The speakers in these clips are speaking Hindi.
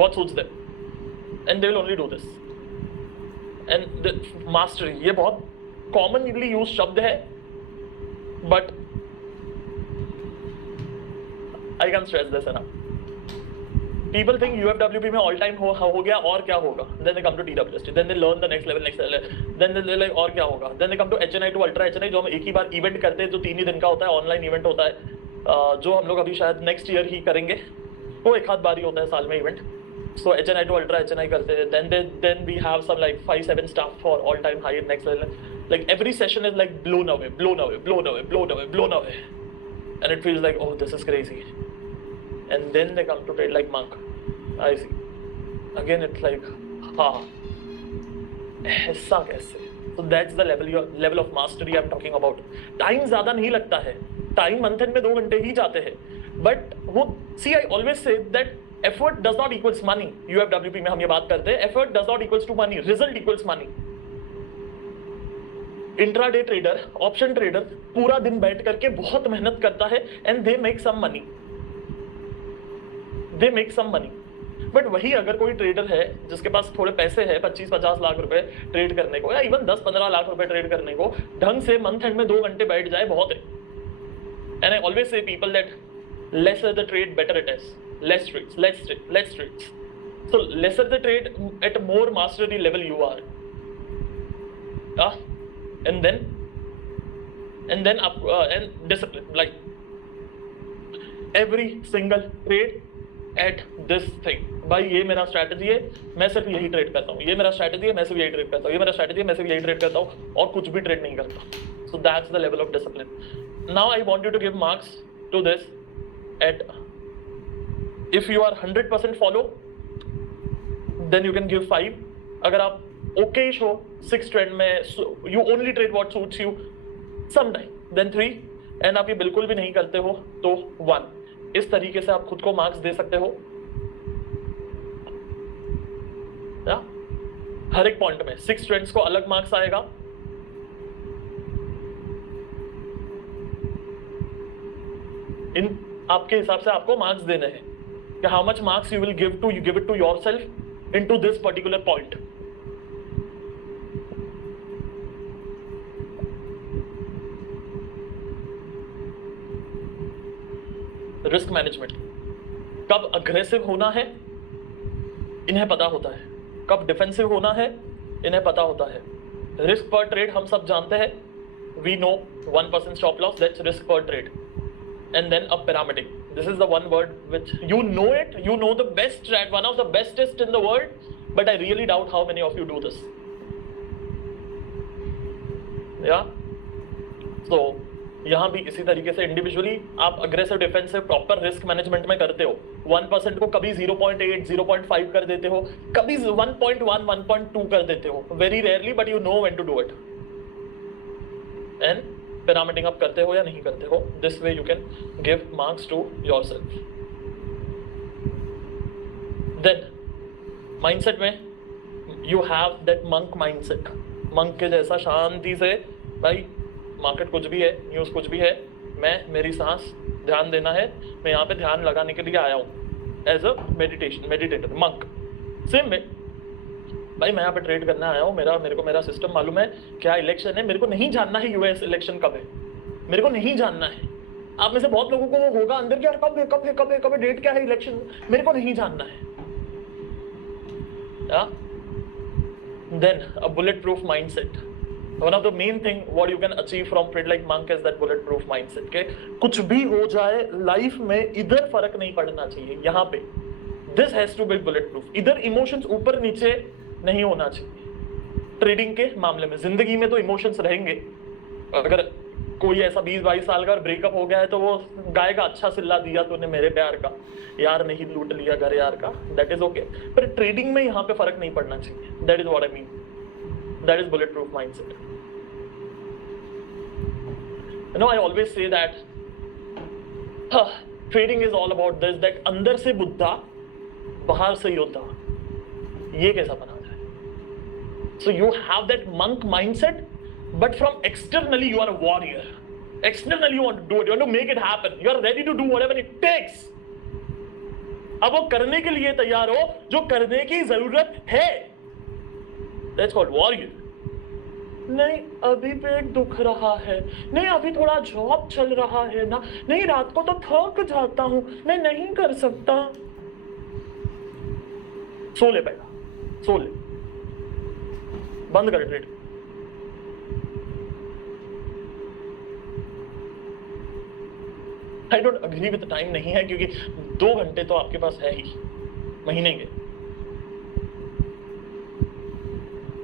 what suits them, and they will only do this. And the mastery, ये बहुत commonly used शब्द है, but I can stress this enough. People think UFWP में all time हो गया और क्या होगा, then they come to TWST, then they learn the next level, then they like और क्या होगा, then they come to HNI to Ultra HNI, जो हम एक ही बार इवेंट करते हैं, जो 3 ही दिन का होता है, ऑनलाइन इवेंट होता है, जो हम लोग अभी शायद नेक्स्ट ईयर ही करेंगे, वो एक आध बार ही होता है साल में event. So HNI to Ultra HNI करते हैं, then we have some like 5-7 stuff for all time high next level. Like every session is like blown away, and it feels like, oh, this is crazy. And then they come to trade like monk. I see. Again, it's like, ऐसा कैसे? So that's the level of mastery I'm talking about. Time ज़्यादा नहीं लगता है. Time month end में 2 घंटे ही जाते हैं. But वो, see, I always say that effort does not equals money. UFWP में हम ये बात करते हैं. Effort does not equals to money. Result equals money. Intraday trader, option trader पूरा दिन बैठ करके बहुत मेहनत करता है and they make some money. They make some money. But वही अगर कोई ट्रेडर है जिसके पास थोड़े पैसे है 25-50 लाख रुपए ट्रेड करने को, या इवन 10-15 लाख रुपए ट्रेड करने को, ढंग से मंथ एंड में 2 घंटे बैठ जाए, बहुत है. And I always say people that lesser the trade, better it is. Less trades. So lesser the trade, at more mastery level you are. And then up and discipline, like every single trade at this thing. भाई ये मेरा स्ट्रैटेजी है, मैं सिर्फ यही ट्रेड करता हूँ. ये मेरा स्ट्रैटेजी है, मैं सिर्फ यही ट्रेड करता हूँ. ये मेरा स्ट्रैटेजी है, मैं सिर्फ यही ट्रेड करता हूँ और कुछ भी ट्रेड नहीं करता. So that's the level of discipline. Now I want you to give marks to this. At if you are 100% follow, then you can give 5. अगर आप okayish हो 6 ट्रेड में, you only trade what suits you sometime, then 3. and आप ये बिल्कुल भी नहीं करते हो तो 1. इस तरीके से आप खुद को मार्क्स दे सकते हो. या हर एक पॉइंट में 6 ट्रेंड्स को अलग मार्क्स आएगा. इन आपके हिसाब से आपको मार्क्स देने हैं कि how much marks you will give it to yourself into this particular point. Risk management, कब अग्रेसिव होना है इन्हें पता होता है, कब डिफेंसिव होना है इन्हें पता होता है. रिस्क पर ट्रेड हम सब जानते हैं. We know 1% stop loss, that's risk per trade. And then a pyramiding. This is the one word which you know it. You know the best, one of the bestest in the world. But I really doubt how many of you do this. Yeah. So यहाँ भी इसी तरीके से इंडिविजुअली आप aggressive, defensive, proper risk management में करते हो. 1% को कभी 0.8, 0.5 कर देते हो, कभी 1.1, 1.2 कर देते हो. Very rarely, but you know when to do it. And pyramiding up करते हो या नहीं करते हो. This way you can give marks to yourself. Then mindset में you have that monk mindset. Monk के जैसा शांति से, भाई मार्केट कुछ भी है, न्यूज़ कुछ भी है, मेरी सांस ध्यान देना है, मैं यहाँ पे ध्यान लगाने के लिए आया हूँ as a meditator. Monk same way, भाई मैं यहाँ पे ट्रेड करने आया हूँ, मेरे को मेरा सिस्टम मालूम है. क्या इलेक्शन है, मेरे को नहीं जानना है यूएस इलेक्शन कब है, मेरे को नहीं जानना है. आप में से बहुत लोगों को वो होगा अंदर, यार कब है डेट क्या है इलेक्शन, मेरे को नहीं जानना है. Then a bulletproof mindset. One of the main thing what you can achieve from trade like monk is that bulletproof mindset. के कुछ भी हो जाए लाइफ में, इधर फर्क नहीं पड़ना चाहिए. यहाँ पे this has to be bulletproof. इधर इमोशंस ऊपर नीचे नहीं होना चाहिए. ट्रेडिंग के मामले में, जिंदगी में तो इमोशंस रहेंगे. अगर कोई ऐसा 20-22 साल का ब्रेकअप हो गया है तो वो गाएगा, अच्छा सिल्ला दिया तूने मेरे प्यार का, यार नहीं लूट लिया घर यार का, दैट इज ओके. पर ट्रेडिंग में यहाँ पे फर्क नहीं पड़ना चाहिए. That is what I mean. That is bullet proof mindset. You know I always say that trading is all about this, that अंदर से बुद्धा बाहर से योद्धा. ये कैसा बना जाए? So you have that monk mindset, but from externally you are a warrior. Externally you want to do it, you want to make it happen, you are ready to do whatever it takes. अब वो करने के लिए तैयार हो जो करने की जरूरत है। That's called warrior. नहीं अभी पेट दुख रहा है, नहीं अभी थोड़ा जॉब चल रहा है ना, नहीं रात को तो थक जाता हूं, मैं नहीं कर सकता। सो ले पहला, सो ले, बंद कर trade. I don't agree with time नहीं है, क्योंकि 2 घंटे तो आपके पास है ही महीने के।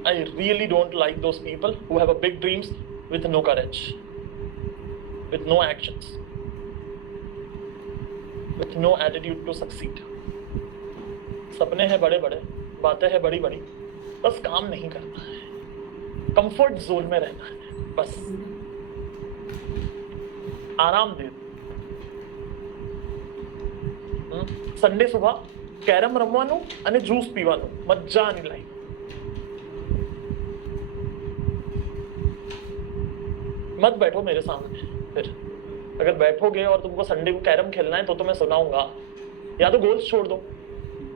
I really don't like those people who have a big dreams with no courage, with no actions, with no attitude to succeed. सपने हैं बड़े बड़े, बातें हैं बड़ी बड़ी, बस काम नहीं करना है, कंफर्ट जोन में रहना है, बस आराम दे। संडे सुबह कैरम રમવાનું અને જ્યુસ પીવાનું, મજાની લાઈફ। मत बैठो मेरे सामने फिर, अगर बैठोगे और तुमको संडे को कैरम खेलना है तो मैं सुनाऊंगा, या तो गोल्स छोड़ दो।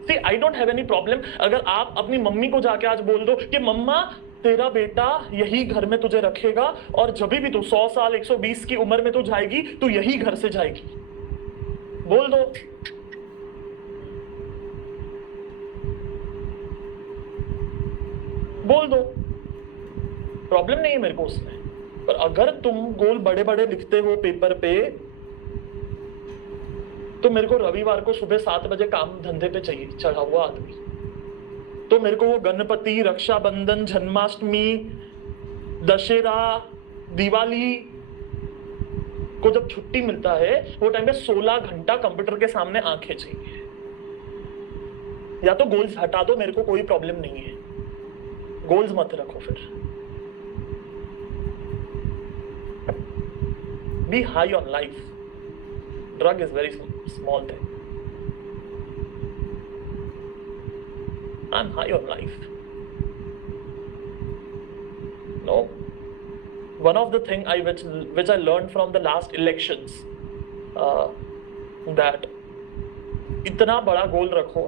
See I don't have any problem अगर आप अपनी मम्मी को जाके आज बोल दो कि मम्मा तेरा बेटा यही घर में तुझे रखेगा और जब भी तू 100 साल 120 की उम्र में तू जाएगी तो यही घर से जाएगी, बोल दो। बोल दो, प्रॉब्लम नहीं है मेरे को उसमें। पर अगर तुम गोल बड़े बड़े लिखते हो पेपर पे, तो मेरे को रविवार को सुबह 7 बजे काम धंधे पे चाहिए चढ़ा हुआ आदमी। तो मेरे को वो गणपति, रक्षाबंधन, जन्माष्टमी, दशहरा, दिवाली को जब छुट्टी मिलता है वो टाइम पे 16 घंटा कंप्यूटर के सामने आंखें चाहिए। या तो गोल्स हटा दो, मेरे को कोई प्रॉब्लम नहीं है, गोल्स मत रखो फिर। Be high on life. Drug is very small thing. I'm high on life. No. One of the thing which I learned from the last elections, that इतना बड़ा गोल रखो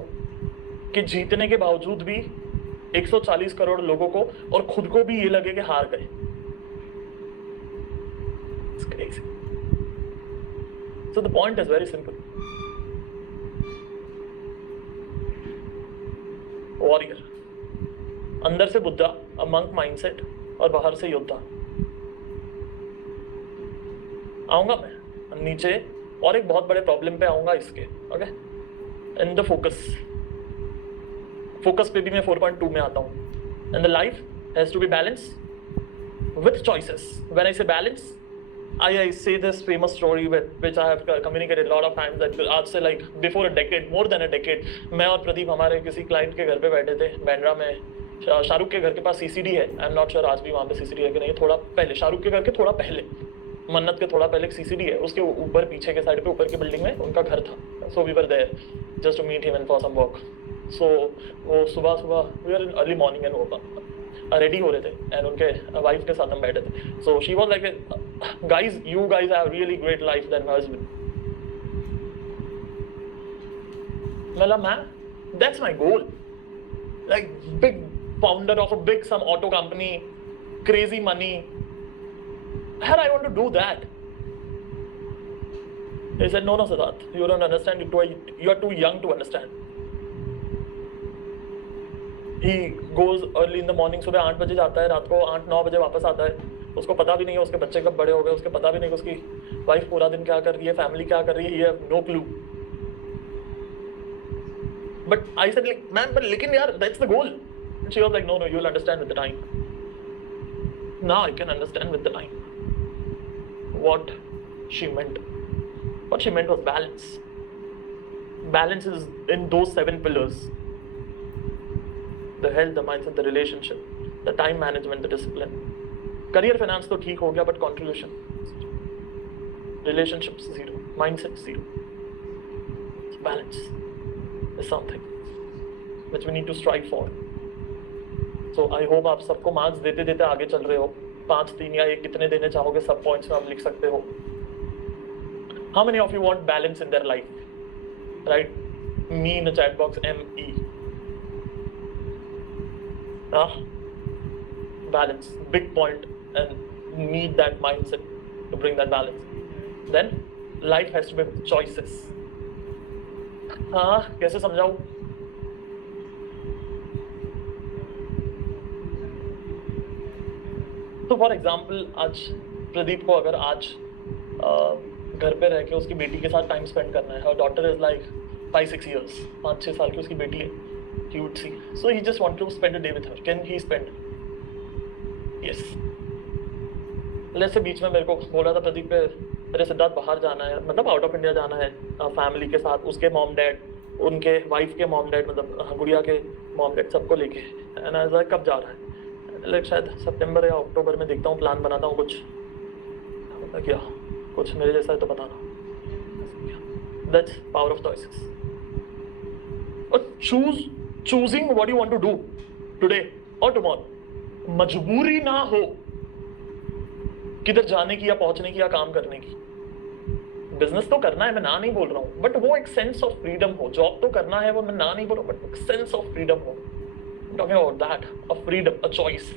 कि जीतने के बावजूद भी 140 करोड़ लोगों को और खुद को भी ये लगे कि हार गए। It's crazy. So the point is very simple. Warrior. अंदर से बुद्धा, a monk mindset, और बाहर से योद्धा। आऊंगा मैं नीचे और एक बहुत बड़े प्रॉब्लम पे आऊंगा इसके, ओके? इन द फोकस पे भी मैं 4.2 में आता हूँ। And the life has to be balance with choices. When I say balance, I say this famous story which I have communicated a lot of times, that आज से like before a decade, more than a decade, मैं और प्रदीप हमारे किसी क्लाइंट के घर पे बैठे थे बैंड्रा में। शाहरुख के घर के पास सीसीडी है, आई एम नॉट श्योर आज भी वहाँ पे सीसीडी है कि नहीं। थोड़ा पहले, शाहरुख के घर के थोड़ा पहले, मन्नत के थोड़ा पहले एक सीसीडी है, उसके ऊपर पीछे के साइड पे ऊपर की बिल्डिंग में उनका घर था। So we were there just to meet him and for some work. So वो सुबह we are in early morning and वो रेडी हो रहे थे एंड उनके वाइफ के साथ हम बैठे थे। So she was like, guys you guys have really great life than my husband. मतलब ma'am, that's my goal, like big founder of a big some auto company, crazy money, I want to do that. He said, no, Siddharth, you don't understand. You are too young to understand. He goes early in the morning, सुबह 8 बजे जाता है, रात को 8-9 बजे वापस आता है। उसको पता भी नहीं है उसके बच्चे कब बड़े हो गए, उसके पता भी नहीं कि उसकी वाइफ पूरा दिन क्या कर रही है, फैमिली क्या कर रही है, ये no clue. But I said, like, man, but लेकिन यार, that's the goal. And she was like, no, you'll understand with the time. Now I can understand with the time what she meant. What she meant was balance. Balance is in those 7 pillars: the health, the mindset, the relationship, the time management, the discipline. Career finance तो ठीक हो गया, but contribution, relationships 0, mindset 0. So balance is something which we need to strive for. So I hope आप सबको मार्क्स देते देते आगे चल रहे हो। 5, 3 या 1 कितने देने चाहोगे, सब पॉइंट्स में आप लिख सकते हो। How many of you want balance in their life, right? me in the chat box, ME. Balance, big point, and need that mindset to bring that balance. Then life has to be choices. कैसे समझाऊं? तो फॉर एग्जाम्पल आज प्रदीप को अगर आज घर पे रह के उसकी बेटी के साथ टाइम स्पेंड करना है, डॉटर इज लाइक 5-6 years, 5-6 साल की उसकी बेटी है, क्यूट सी, so he just want to spend a day with her, can he spend? Yes. Let's say बीच में मेरे को बोल रहा था प्रदीप पे तेरे सिद्धार्थ बाहर जाना है, मतलब आउट ऑफ इंडिया जाना है फैमिली के साथ, उसके मॉम डैड, उनके वाइफ के मॉम डैड, मतलब गुड़िया के मॉम डैड, सबको लेके, एंड आई वाज लाइक कब जा रहा है? लाइक शायद सितंबर या अक्टूबर में, देखता हूँ, प्लान बनाता हूँ कुछ। क्या कुछ मेरे जैसा है तो बताना। That's power of choices. और choosing what you want to do today और टुमारो। मजबूरी ना हो किधर जाने की या पहुंचने की या काम करने की। बिजनेस तो करना है, मैं ना नहीं बोल रहा हूं, बट वो एक सेंस ऑफ फ्रीडम हो। जॉब तो करना है, वो मैं ना नहीं बोल रहा हूं, बट एक सेंस ऑफ फ्रीडम हो। Talking about that, a freedom, a choice,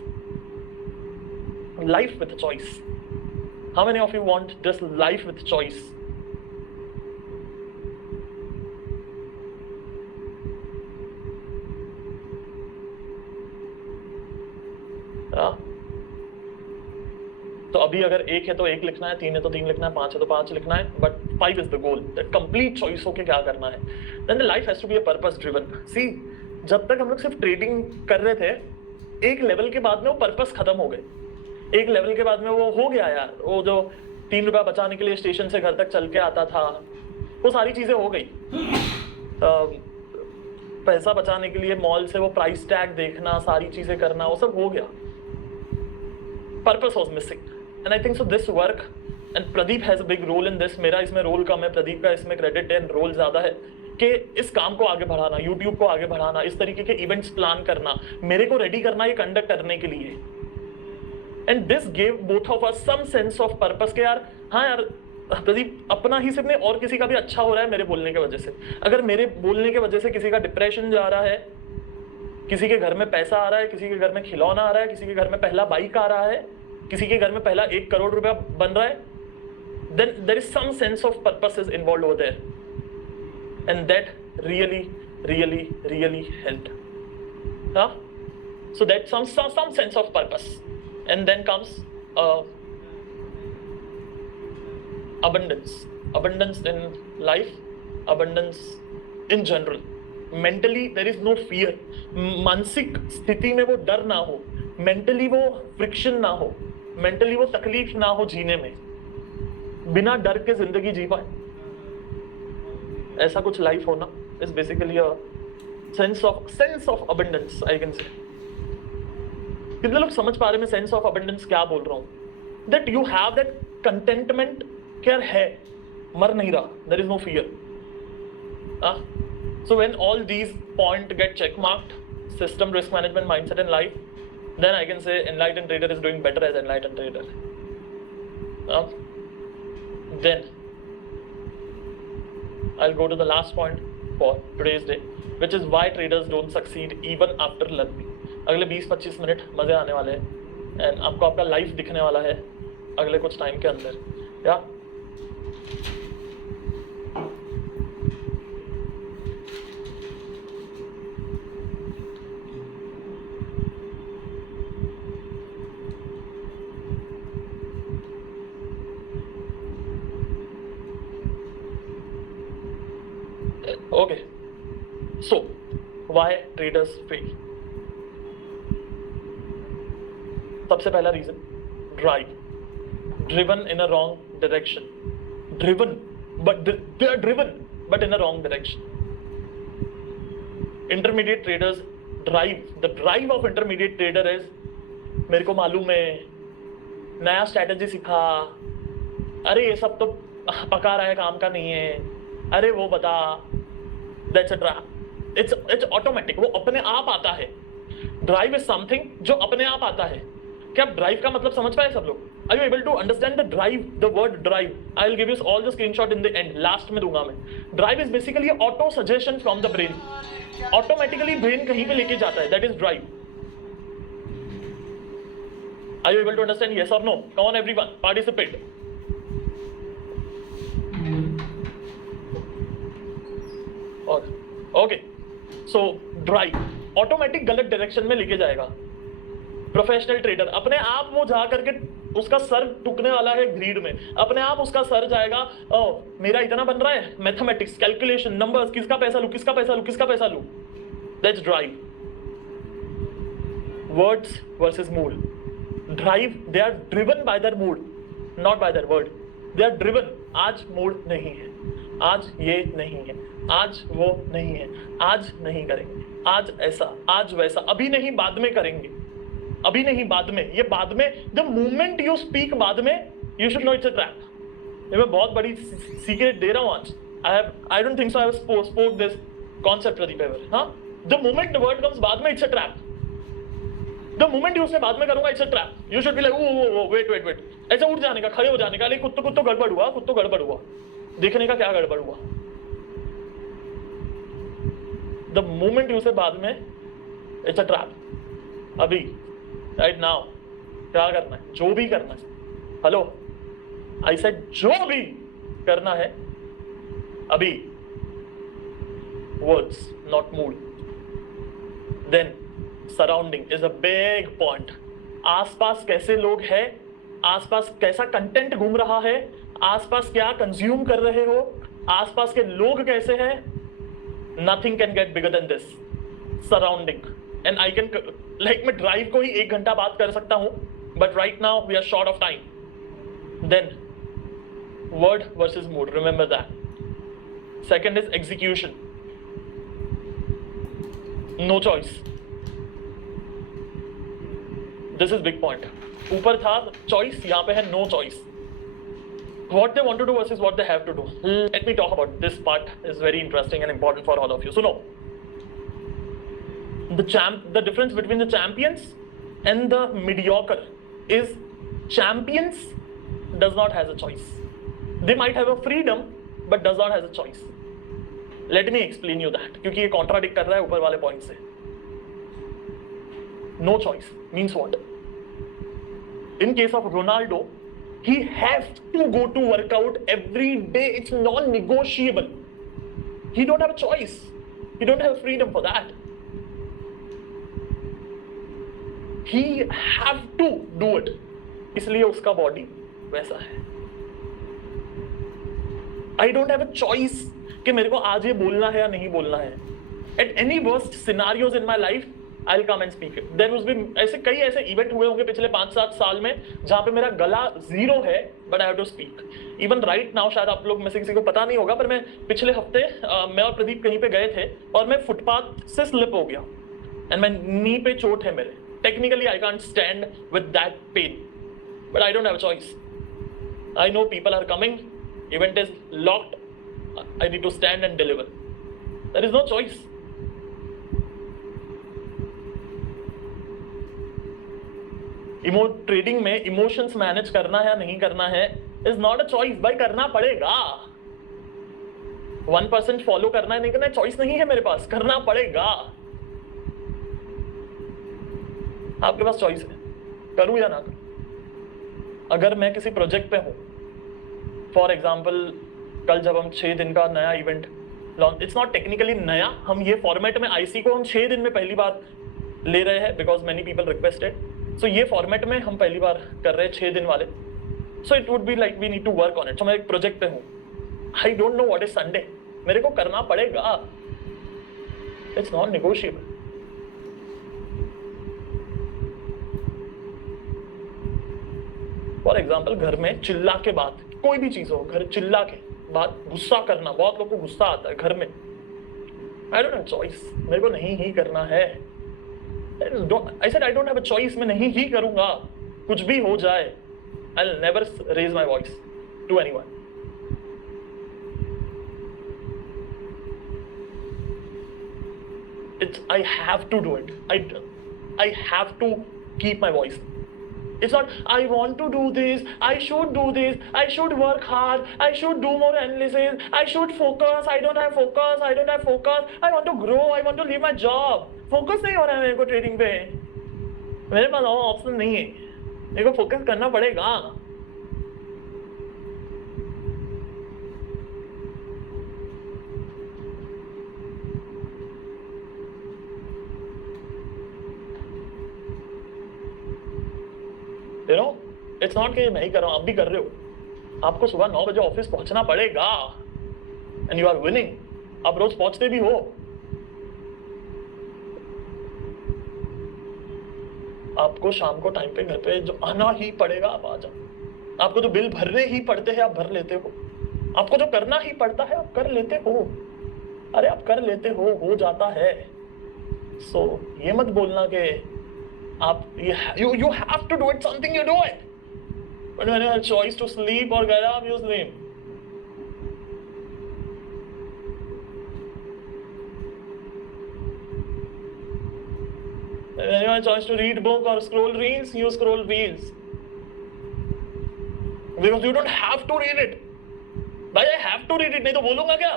life with choice. How many of you want this life with choice? तो अभी अगर 1 है तो 1 लिखना है, 3 है तो 3 लिखना है, 5 है तो 5 लिखना है, but 5 is the goal, that complete choice होके क्या करना है। Then the life has to be a purpose driven. See, जब तक हम लोग सिर्फ ट्रेडिंग कर रहे थे, एक लेवल के बाद में वो पर्पस खत्म हो गए। एक लेवल के बाद में वो हो गया यार, वो जो 3 रुपया बचाने के लिए स्टेशन से घर तक चल के आता था, वो सारी चीजें हो गई। पैसा बचाने के लिए मॉल से वो प्राइस टैग देखना, सारी चीजें करना, वो सब हो गया। Purpose was missing, and I think so this work, and Pradeep has a big role in this. मेरा इसमें रोल कम है, प्रदीप का इसमें क्रेडिट एंड रोल ज्यादा है कि इस काम को आगे बढ़ाना, यूट्यूब को आगे बढ़ाना, इस तरीके के इवेंट्स प्लान करना, मेरे को रेडी करना ये कंडक्ट करने के लिए। And this gave both of us some sense of purpose के यार, हाँ यार प्रदीप अपना ही सिर्फ नहीं, और किसी का भी अच्छा हो रहा है मेरे बोलने की वजह से। अगर मेरे बोलने की वजह से किसी का डिप्रेशन जा रहा है, किसी के घर में पैसा आ रहा है, किसी के घर में खिलौना आ रहा है, किसी के घर में पहला बाइक आ रहा है, किसी के घर में पहला 1 करोड़ रुपया बन रहा है, then there is some sense of purpose is involved over there, and that really helped. So that's some sense of purpose, and then comes abundance in life, abundance in general. Mentally there is no fear. मानसिक स्थिति में वो डर ना हो, मेंटली वो फ्रिक्शन ना हो, मेंटली वो तकलीफ ना हो जीने में, बिना डर के जिंदगी जी पाए, ऐसा कुछ लाइफ होना is basically a sense of abundance, I can say. कितने लोग समझ पा रहे हैं सेंस ऑफ अबंडेंस क्या बोल रहा हूं? That you have that contentment, क्या है, मर नहीं रहा, there is no fear. So when all these point get check marked, system, risk management, mindset in life, then I can say enlightened trader is doing better as enlightened trader. Then I'll go to the last point for today's day, which is why traders don't succeed even after learning. अगले 20-25 मिनट मजे आने वाले हैं, एंड आपको आपका लाइफ दिखने वाला है अगले कुछ टाइम के अंदर। या okay, so why traders fail? सबसे पहला reason, driven in a wrong direction. They are driven but in a wrong direction. Intermediate traders the drive of intermediate trader is, मेरे को मालूम है, नया स्ट्रैटेजी सीखा, अरे ये सब तो पका रहा है, काम का नहीं है, अरे वो बता, that's a trap. It's automatic, वो अपने आप आता है। ड्राइव इज समथिंग जो अपने आप आता है। क्या ड्राइव का मतलब समझ पाए सब लोग? Are you able to understand the drive, the word drive? I'll give you all the screenshot in the end. Last में दूंगा मैं. Drive is basically auto suggestion from the brain. Automatically brain कहीं पे लेके जाता है. That is drive. Are you able to understand? Yes or no? Come on, everyone, participate. और okay. So drive ऑटोमेटिक गलत डायरेक्शन में लेके जाएगा. प्रोफेशनल ट्रेडर अपने आप वो जा करके उसका सर टूटने वाला है ग्रीड में, अपने आप उसका सर जाएगा, मेरा इतना बन रहा है, मैथमेटिक्स, कैलकुलेशन, नंबर्स, किसका पैसा लूं, किसका पैसा लूं, किसका पैसा लूं. That's drive. Words versus mood. Drive, they are driven by their mood, not by their word. They are driven. आज मूड नहीं है, आज ये नहीं है, आज वो नहीं है, आज नहीं करेंगे, आज ऐसा, आज वैसा, अभी नहीं बाद में करेंगे, अभी नहीं बाद में, ये बाद में. द मोमेंट यू स्पीक बाद में, you should know it's a trap. मैं बहुत बड़ी सीक्रेट दे रहा हूं आज. I don't think so I have spoke this concept Pradeep ever. हाँ, the moment the word comes बाद में, it's a trap. The moment use बाद में करूंगा, it's a trap. You should be like oh wait wait wait, ऐसे उठ जाने का, खड़े हो जाने का, लेकिन कुछ तो गड़बड़ हुआ, कुछ तो गड़बड़ हुआ, देखने का क्या गड़बड़ हुआ. द मोमेंट यूज बाद में, इट्स अ ट्रैप. अभी राइट नाउ क्या करना है, जो भी करना है, हेलो आई सेड जो भी करना है अभी, words not mood. Then surrounding is a big point. आसपास कैसे लोग हैं, आसपास कैसा कंटेंट घूम रहा है, आसपास क्या कंज्यूम कर रहे हो, आसपास के लोग कैसे हैं. Nothing can get bigger than this. Surrounding. And I can, like मैं ड्राइव को ही 1 घंटा बात कर सकता हूं, but right now we are short of time. Then word versus mood, remember that. Second is execution. No choice. This is big point. ऊपर था चॉइस, यहां पे है no choice. What they want to do versus what they have to do. Let me talk about this part. Is very interesting and important for all of you. So no, the difference between the champions and the mediocre is champions does not has a choice. They might have a freedom but does not has a choice. Let me explain you that, क्योंकि ये contradict कर रहा है ऊपर वाले point से. No choice means what? In case of Ronaldo, he has to go to workout every day. It's non-negotiable. He don't have a choice. He don't have freedom for that. He have to do it. इसलिए उसका body वैसा है. I don't have a choice कि मेरे को आज ये बोलना है या नहीं बोलना है. At any worst scenarios in my life, I'll come and speak it. There was been ऐसे कई ऐसे इवेंट हुए होंगे पिछले 5-7 साल में जहां पे मेरा गला 0 है, but I have to speak. Even right now शायद आप लोग में से किसी को पता नहीं होगा, पर मैं पिछले हफ्ते मैं और प्रदीप कहीं पे गए थे और मैं फुटपाथ से स्लिप हो गया एंड मैं नी पे चोट है मेरे. Technically I can't stand with that pain, but I don't have a choice. I know people are coming, event is locked, I need to stand and deliver. There is no choice. Trading में इमोशंस मैनेज करना है या नहीं करना है इज नॉट अ चॉइस. भाई करना पड़ेगा. 1% फॉलो करना है नहीं करना है, चॉइस नहीं है मेरे पास, करना पड़ेगा. आपके पास चॉइस है, करूं या ना करूं. अगर मैं किसी प्रोजेक्ट पे हूं, फॉर एग्जाम्पल कल जब हम 6 दिन का नया event launch, it's not technically नया, हम ये फॉर्मेट में आईसी को हम 6 दिन में पहली बार ले रहे हैं बिकॉज मेनी पीपल रिक्वेस्टेड. सो ये फॉर्मेट में हम पहली बार कर रहे हैं 6 दिन वाले. So it would be like we need to work on it. So मैं एक प्रोजेक्ट पे हूँ, I don't know what is Sunday, मेरे को करना पड़ेगा. It's not negotiable. For example घर में चिल्ला के बात, कोई भी चीज हो, घर चिल्ला के बात, गुस्सा करना, बहुत लोग को गुस्सा आता है घर में. आई डोंट हैव चॉइस, मेरे को नहीं ही करना है. I said I don't have a choice. मैं नहीं ही करूंगा, कुछ भी हो जाए. I'll never raise my voice to anyone. I have to do it. I have to keep my voice. It's not, I want to do this, I should do this, I should work hard, I should do more analysis, I should focus, I don't have focus, I don't have focus, I want to grow, I want to leave my job. Focus नहीं हो रहा है मेरे को ट्रेडिंग पे, मेरे पास और ऑप्शन नहीं है, मेरे को फोकस करना पड़ेगा. You know, it's not कि मैं ही कर रहा हूँ, आप भी कर रहे हो. आपको सुबह 9 बजे ऑफिस पहुंचना पड़ेगा एंड यू आर विनिंग. आप रोज पहुंचते भी हो. आपको शाम को टाइम पे घर पे जो आना ही पड़ेगा, आप आ जाओ. आपको जो बिल भरने ही पड़ते हैं आप भर लेते हो. आपको जो करना ही पड़ता है आप कर लेते हो. अरे आप कर लेते हो जाता है. सो ये मत बोलना कि आप you have to do it, something you do it. But when you have a choice to sleep or get up, you sleep. When you have a choice to read book or scroll reels, you scroll reels. Because you don't have to read it. भाई I have to read it, नहीं तो बोलूंगा क्या?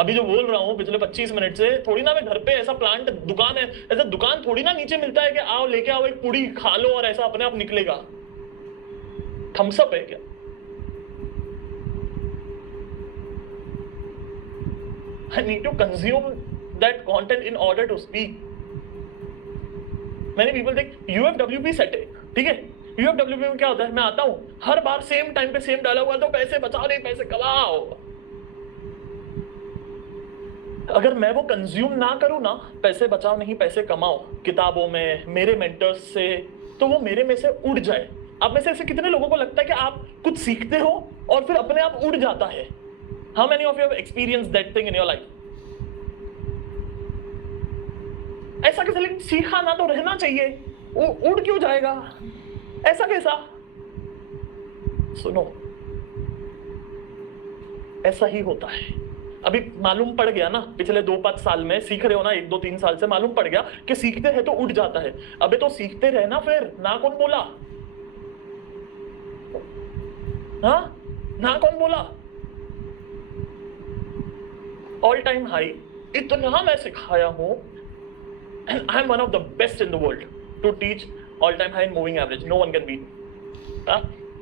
अभी जो बोल रहा हूँ पिछले 25 मिनट से, थोड़ी ना मैं घर पे ऐसा प्लांट दुकान है, ऐसा दुकान थोड़ी ना नीचे मिलता है कि आओ लेके आओ एक पूड़ी खा लो और ऐसा अपने आप निकलेगा. थम्स अप है क्या? I need to consume that content in order to speak. Many people think UFWP set है, ठीक है. UFWP में क्या होता है, मैं आता हूँ हर बार सेम टाइम पे सेम डायलॉग, तो पैसे बचाओ नहीं पैसे कमाओ. अगर मैं वो कंज्यूम ना करूं ना, पैसे बचाओ नहीं पैसे कमाओ, किताबों में, मेरे मेंटर्स से, तो वो मेरे में से उड़ जाए. आप में से ऐसे कितने लोगों को लगता है कि आप कुछ सीखते हो और फिर अपने आप उड़ जाता है? How many of you have experienced that thing in your life? ऐसा कैसे? लेकिन सीखा ना तो रहना चाहिए, उड़ क्यों जाएगा? ऐसा कैसा? सुनो, ऐसा ही होता है. अभी मालूम पड़ गया ना, पिछले 2-5 साल में सीख रहे हो ना, 1-2-3 साल से मालूम पड़ गया कि सीखते हैं तो उड़ जाता है. अबे तो सीखते रहे ना, फिर ना कौन बोला? हाँ, ना कौन बोला? ऑल टाइम हाई इतना मैं सिखाया हूं, and I am one of the best in the world to teach all time high in moving average. No one can beat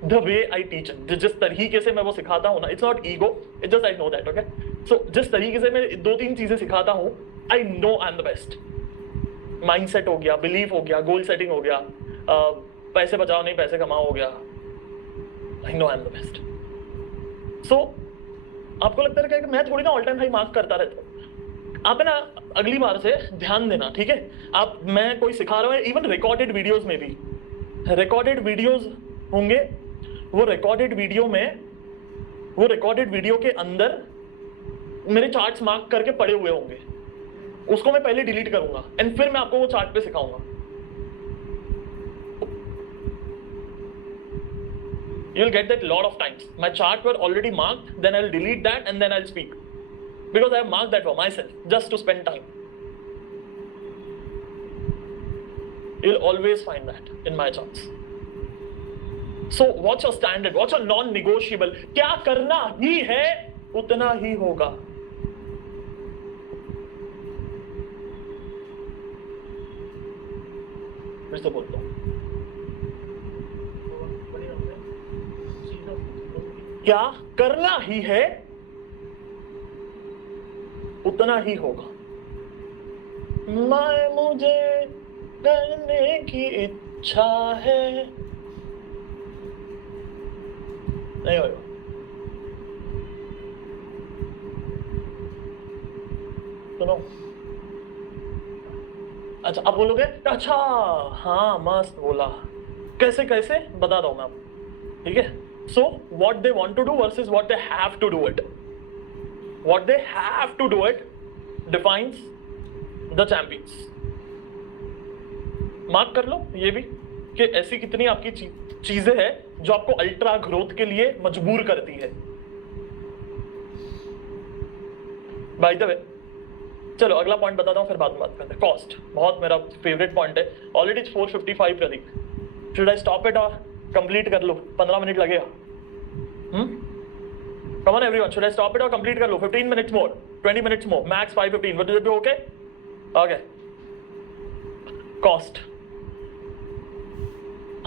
the way I teach. जिस तरीके से मैं वो सिखाता हूं ना, it's not ego, it's just I know that. Okay, so जिस तरीके से मैं 2-3 चीजें सिखाता हूं, I know I am the best. Mindset हो गया, बिलीफ हो गया, गोल सेटिंग हो गया, पैसे बचाओ नहीं पैसे कमाओ हो गया. I know I am the best. So आपको लगता है कि मैं थोड़ी ना ऑल टाइम हाई मार्क करता रहता हूँ. आप है ना अगली बार से ध्यान देना, ठीक है? आप, मैं कोई सिखा रहा हूँ, इवन रिकॉर्डेड वीडियोस में भी रिकॉर्डेड वीडियोस होंगे. वो रिकॉर्डेड वीडियो में, वो रिकॉर्डेड वीडियो के अंदर मेरे चार्ट्स मार्क करके पड़े हुए होंगे. उसको मैं पहले डिलीट करूंगा एंड फिर मैं आपको वो चार्ट पे सिखाऊंगा. You will get that lot of times. My chart were already marked, then I'll delete that and then I'll speak. Because I have marked that for myself, just to spend time. You'll always find that in my charts. So what's your standard? What's your non-negotiable? क्या करना ही है उतना ही होगा. फिर से बोलता हूँ, क्या करना ही है उतना ही होगा. मुझे करने की इच्छा है, नहीं होगा. सुनो, अच्छा आप बोलोगे अच्छा हाँ मस्त बोला, कैसे कैसे बता रहा हूं मैं आपको, ठीक है? So what they want to do versus what they have to do it. What they have to do it defines the champions. Mark कर लो ये भी कि ऐसी कितनी आपकी चीजें हैं जो आपको अल्ट्रा ग्रोथ के लिए मजबूर करती है. बाय द वे, चलो अगला पॉइंट बताता हूं, फिर बाद में बात करते हैं. कॉस्ट बहुत मेरा फेवरेट पॉइंट है. Already 455 Pradeep. Should I stop it और कंप्लीट कर लो? 15 मिनट लगेगा. Come on everyone, should I stop it or complete कर लो? 15 minutes more, 20 minutes more, max 5:15. Will it be okay? Okay. Cost.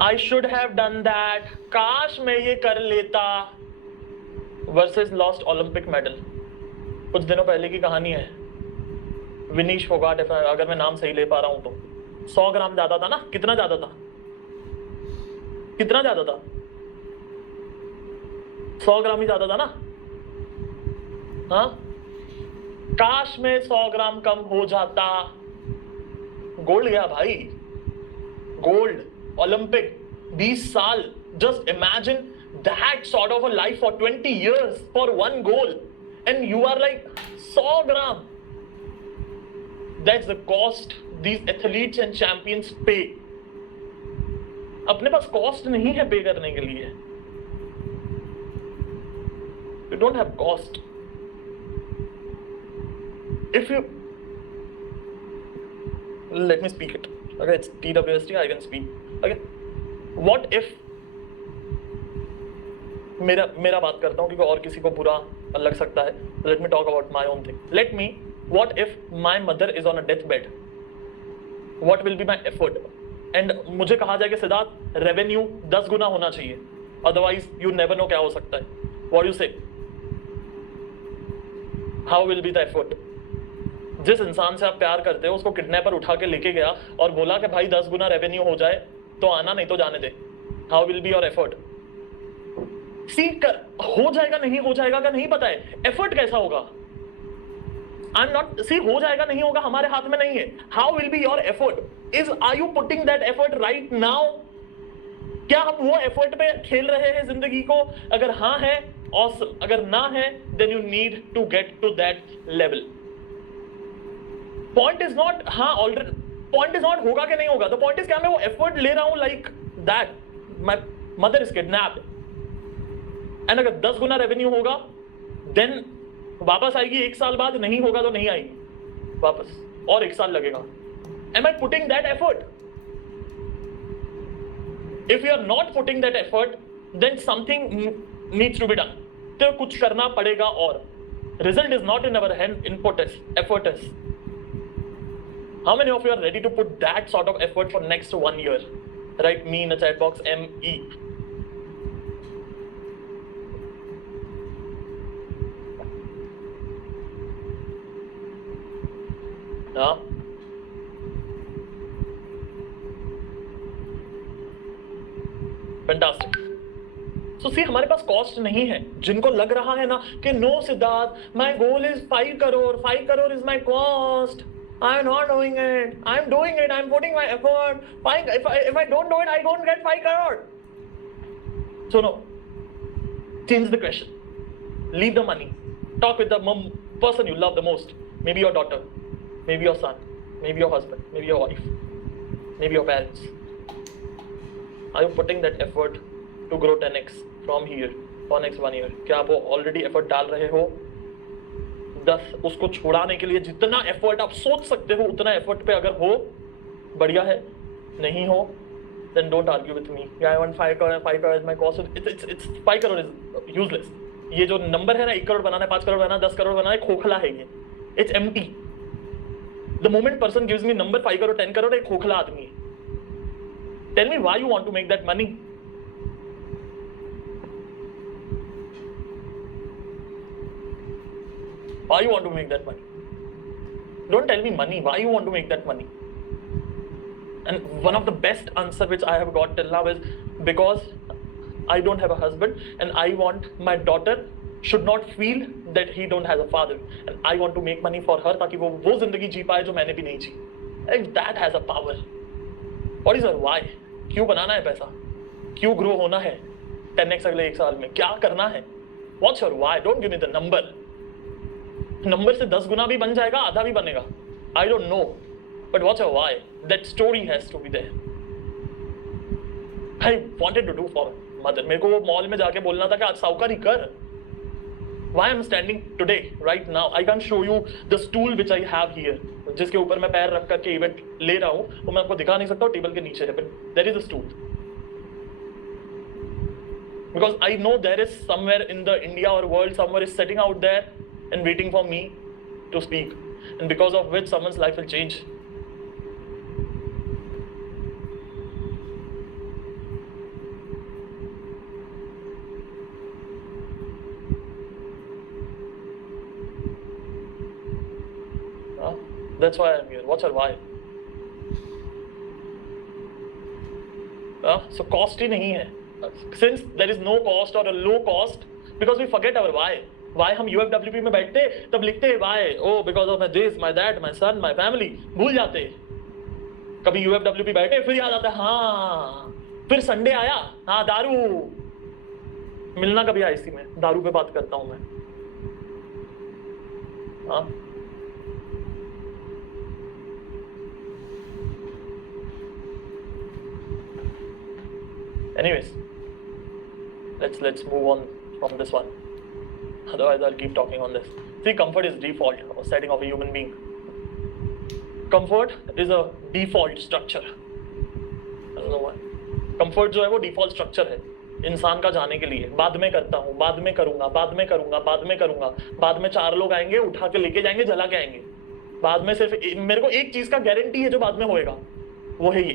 I should have done that. काश मैं ये कर लेता. Versus lost Olympic medal. कुछ दिनों पहले की कहानी है. विनीश फोगाट, अगर मैं नाम सही ले पा रहा हूं तो 100 ग्राम ज्यादा था ना? कितना ज्यादा था? कितना ज्यादा था? 100 ग्राम ही ज्यादा था ना? हाँ, काश में 100 ग्राम कम हो जाता. गोल्ड गया भाई, गोल्ड, ओलंपिक, 20 साल. Just imagine that sort of a life for 20 years for one goal, and you are like 100 gram. That's the cost these athletes and champions pay. अपने पास कॉस्ट नहीं है पे करने के लिए. You don't have cost. If you let me speak it. Okay, it's TWST. I can speak. Okay. What if मेरा बात करता हूँ क्योंकि और किसी को बुरा लग सकता है. Let me talk about my own thing. What if my mother is on a deathbed? What will be my effort? And मुझे कहा जाए कि सिद्धार्थ रेवेन्यू 10 गुना होना चाहिए, otherwise you never know क्या हो सकता है. What do you say? How will be the effort? जिस इंसान से आप प्यार करते हो उसको किडनैपर उठा के लेके गया और बोला कि भाई 10 गुना रेवेन्यू हो जाए तो आना, नहीं तो जाने दे. How will be your effort? हो जाएगा नहीं हो जाएगा का नहीं पता है. एफर्ट कैसा होगा? हो जाएगा नहीं होगा हमारे हाथ में नहीं है. How will be your effort? Are you putting that effort right now? क्या हम वो एफर्ट पे खेल रहे हैं जिंदगी को? अगर हाँ है, ऑसम. अगर ना है, then you need to get to that level. Point is not already, point is not होगा कि नहीं होगा. द पॉइंट इज क्या मैं वो एफर्ट ले रहा हूं like that my mother is kidnapped. And अगर 10 गुना रेवेन्यू होगा देन वापस आएगी 1 साल बाद. नहीं होगा तो नहीं आएगी वापस, और 1 साल लगेगा. Am I putting that effort? If you are not putting that effort then something needs to be done. तो कुछ करना पड़ेगा. और result is not in our hand, input is, effort is. How many of you are ready to put that sort of effort for next 1 year? Write me in the chat box, ME. हाँ, फैंटास्टिक. सो सी हमारे पास कॉस्ट नहीं है. जिनको लग रहा है ना कि no Siddharth, my goal is 5 crore, 5 crore is my cost, I'm not doing it. I'm doing it. I'm putting my effort. If I don't do it, I don't get 5 crore. So no. Change the question. Leave the money. Talk with the person you love the most. Maybe your daughter. Maybe your son. Maybe your husband. Maybe your wife. Maybe your parents. Are you putting that effort to grow 10x from here for next 1 year? क्या आप वो already effort डाल रहे हो? 10 उसको छुड़ाने के लिए जितना एफर्ट आप सोच सकते हो उतना एफर्ट पे अगर हो, बढ़िया है. नहीं हो, then don't argue with me. Yeah, I want 5 crore. 5 crore is my cost. It's 5 crore is useless. ये जो नंबर है ना, 1 करोड़ बनाना है, 5 करोड़ बनाना है, 10 करोड़ बनाना है, खोखला है ये. It's empty. The moment person gives me number 5 crore, 10 crore, एक खोखला आदमी है. Tell me why you want to make that money. Why you want to make that money? Don't tell me money. Why you want to make that money? And one of the best answer which I have got till now is because I don't have a husband and I want my daughter should not feel that he don't have a father, and I want to make money for her ताकि वो जिंदगी जी पाए जो मैंने भी नहीं जी. If that has a power, what is your why? क्यों बनाना है पैसा? क्यों ग्रो होना है 10x अगले 1 साल में? क्या करना है? What's your why? Don't give me the number. Number से 10 गुना भी बन जाएगा, आधा भी बनेगा. I don't know, but what's your why? That story has to be there. I wanted to do for mother. मेरे को वो मॉल में जाके बोलना था कि आज साउकारी कर. Why I'm standing today, right now? I can show you the stool which I have here, जिसके ऊपर मैं पैर रख करके इवेंट ले रहा हूँ. वो मैं आपको दिखा नहीं सकता, टेबल के नीचे है, but there is a stool. because I know there is somewhere in the India or world, somewhere is sitting out there and waiting for me to speak, and because of which someone's life will change. That's why I'm here. What's your why? So cost ही नहीं है. Since there is no cost or a low cost, because we forget our why. Why हम UFWP में बैठते तब लिखते why? Oh, because of my this, my that, my son, my family. भूल जाते. कभी UFWP बैठे फिर याद आता है, हाँ फिर संडे आया, हाँ दारू. मिलना कभी आईसी में, दारू पे बात करता हूँ मैं. हाँ anyways, let's move on from this one. Otherwise I'll keep talking on this. See, comfort is default setting of a human being. Comfort is a default structure. I don't know why. Comfort जो है वो default structure है इंसान का जाने के लिए. बाद में करता हूँ, बाद में करूंगा, बाद में करूंगा, बाद में करूंगा, बाद में 4 लोग आएंगे, उठा के लेके जाएंगे, जला के आएंगे. बाद में सिर्फ मेरे को एक चीज का गारंटी है जो बाद में होएगा, वो है ये.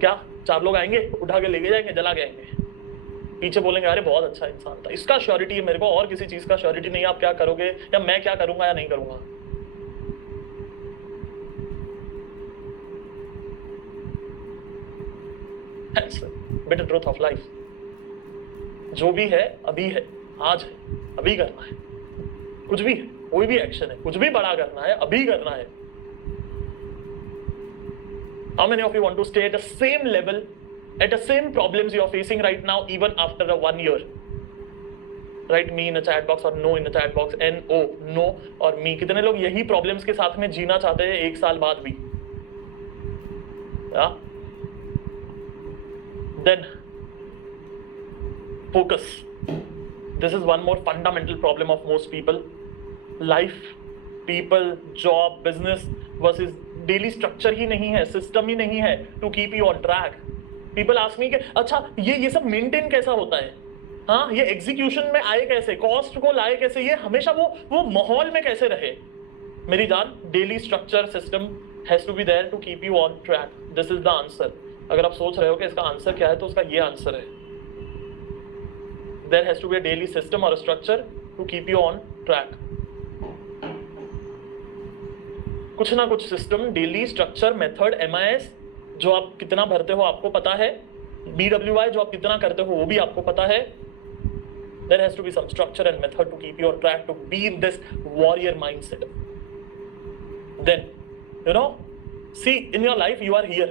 क्या? 4 लोग आएंगे, उठा के लेके जाएंगे, जला के आएंगे. पीछे बोलेंगे अरे बहुत अच्छा इंसान था. इसका श्योरिटी है मेरे को, और किसी चीज का श्योरिटी नहीं. आप क्या करोगे या मैं क्या करूंगा या नहीं करूंगा. Bitter truth of life. जो भी है अभी है, आज है, अभी करना है. कुछ भी है, कोई भी एक्शन है, कुछ भी बड़ा करना है, अभी करना है. How many of you want to stay at the same level, at the same problems you are facing right now, even after 1 year? Write me in a chat box or no in the chat box. No, no और me. कितने लोग यही problems के साथ में जीना चाहते हैं 1 साल बाद भी? Yeah? Then focus. This is one more fundamental problem of most people. Life, people, job, business versus daily structure ही नहीं है, system ही नहीं है to keep you on track. People ask me कि अच्छा ये सब maintain कैसा होता है? हाँ, ये execution में आए कैसे? Cost को लाए कैसे? ये हमेशा वो माहौल में कैसे रहे? मेरी जान, daily structure system has to be there to keep you on track. This is the answer. अगर आप सोच रहे हो कि इसका आंसर क्या है तो उसका ये आंसर है. There has to be a daily system or a structure to keep you on track. कुछ ना कुछ system, daily structure, method, MIS जो आप कितना भरते हो आपको पता है. BWI जो आप कितना करते हो वो भी आपको पता है. There has to be some structure and method to keep you on track, to be in this warrior mindset. Then, see, in your life you are here.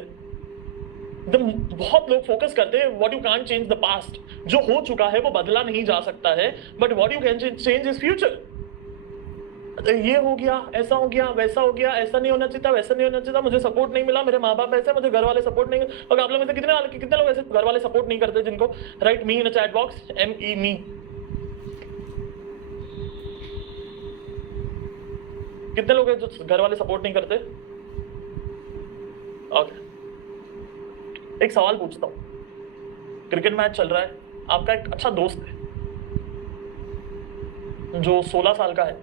बहुत लोग फोकस करते हैं what you can't change the past. जो हो चुका है वो बदला नहीं जा सकता है, but what you can change is future. ये हो गया, ऐसा हो गया, वैसा हो गया, ऐसा नहीं होना चाहिए, वैसा नहीं होना चाहिए, मुझे सपोर्ट नहीं मिला, मेरे माँ बाप ऐसे, मुझे घर वाले सपोर्ट नहीं. और आप लोग में से कितने लोग ऐसे घर वाले सपोर्ट नहीं करते जिनको? Right me in a chat box. ME मी. कितने लोग हैं जो घर वाले सपोर्ट नहीं करते? ओके, एक सवाल पूछता हूं. क्रिकेट मैच चल रहा है, आपका एक अच्छा दोस्त है जो 16 साल का है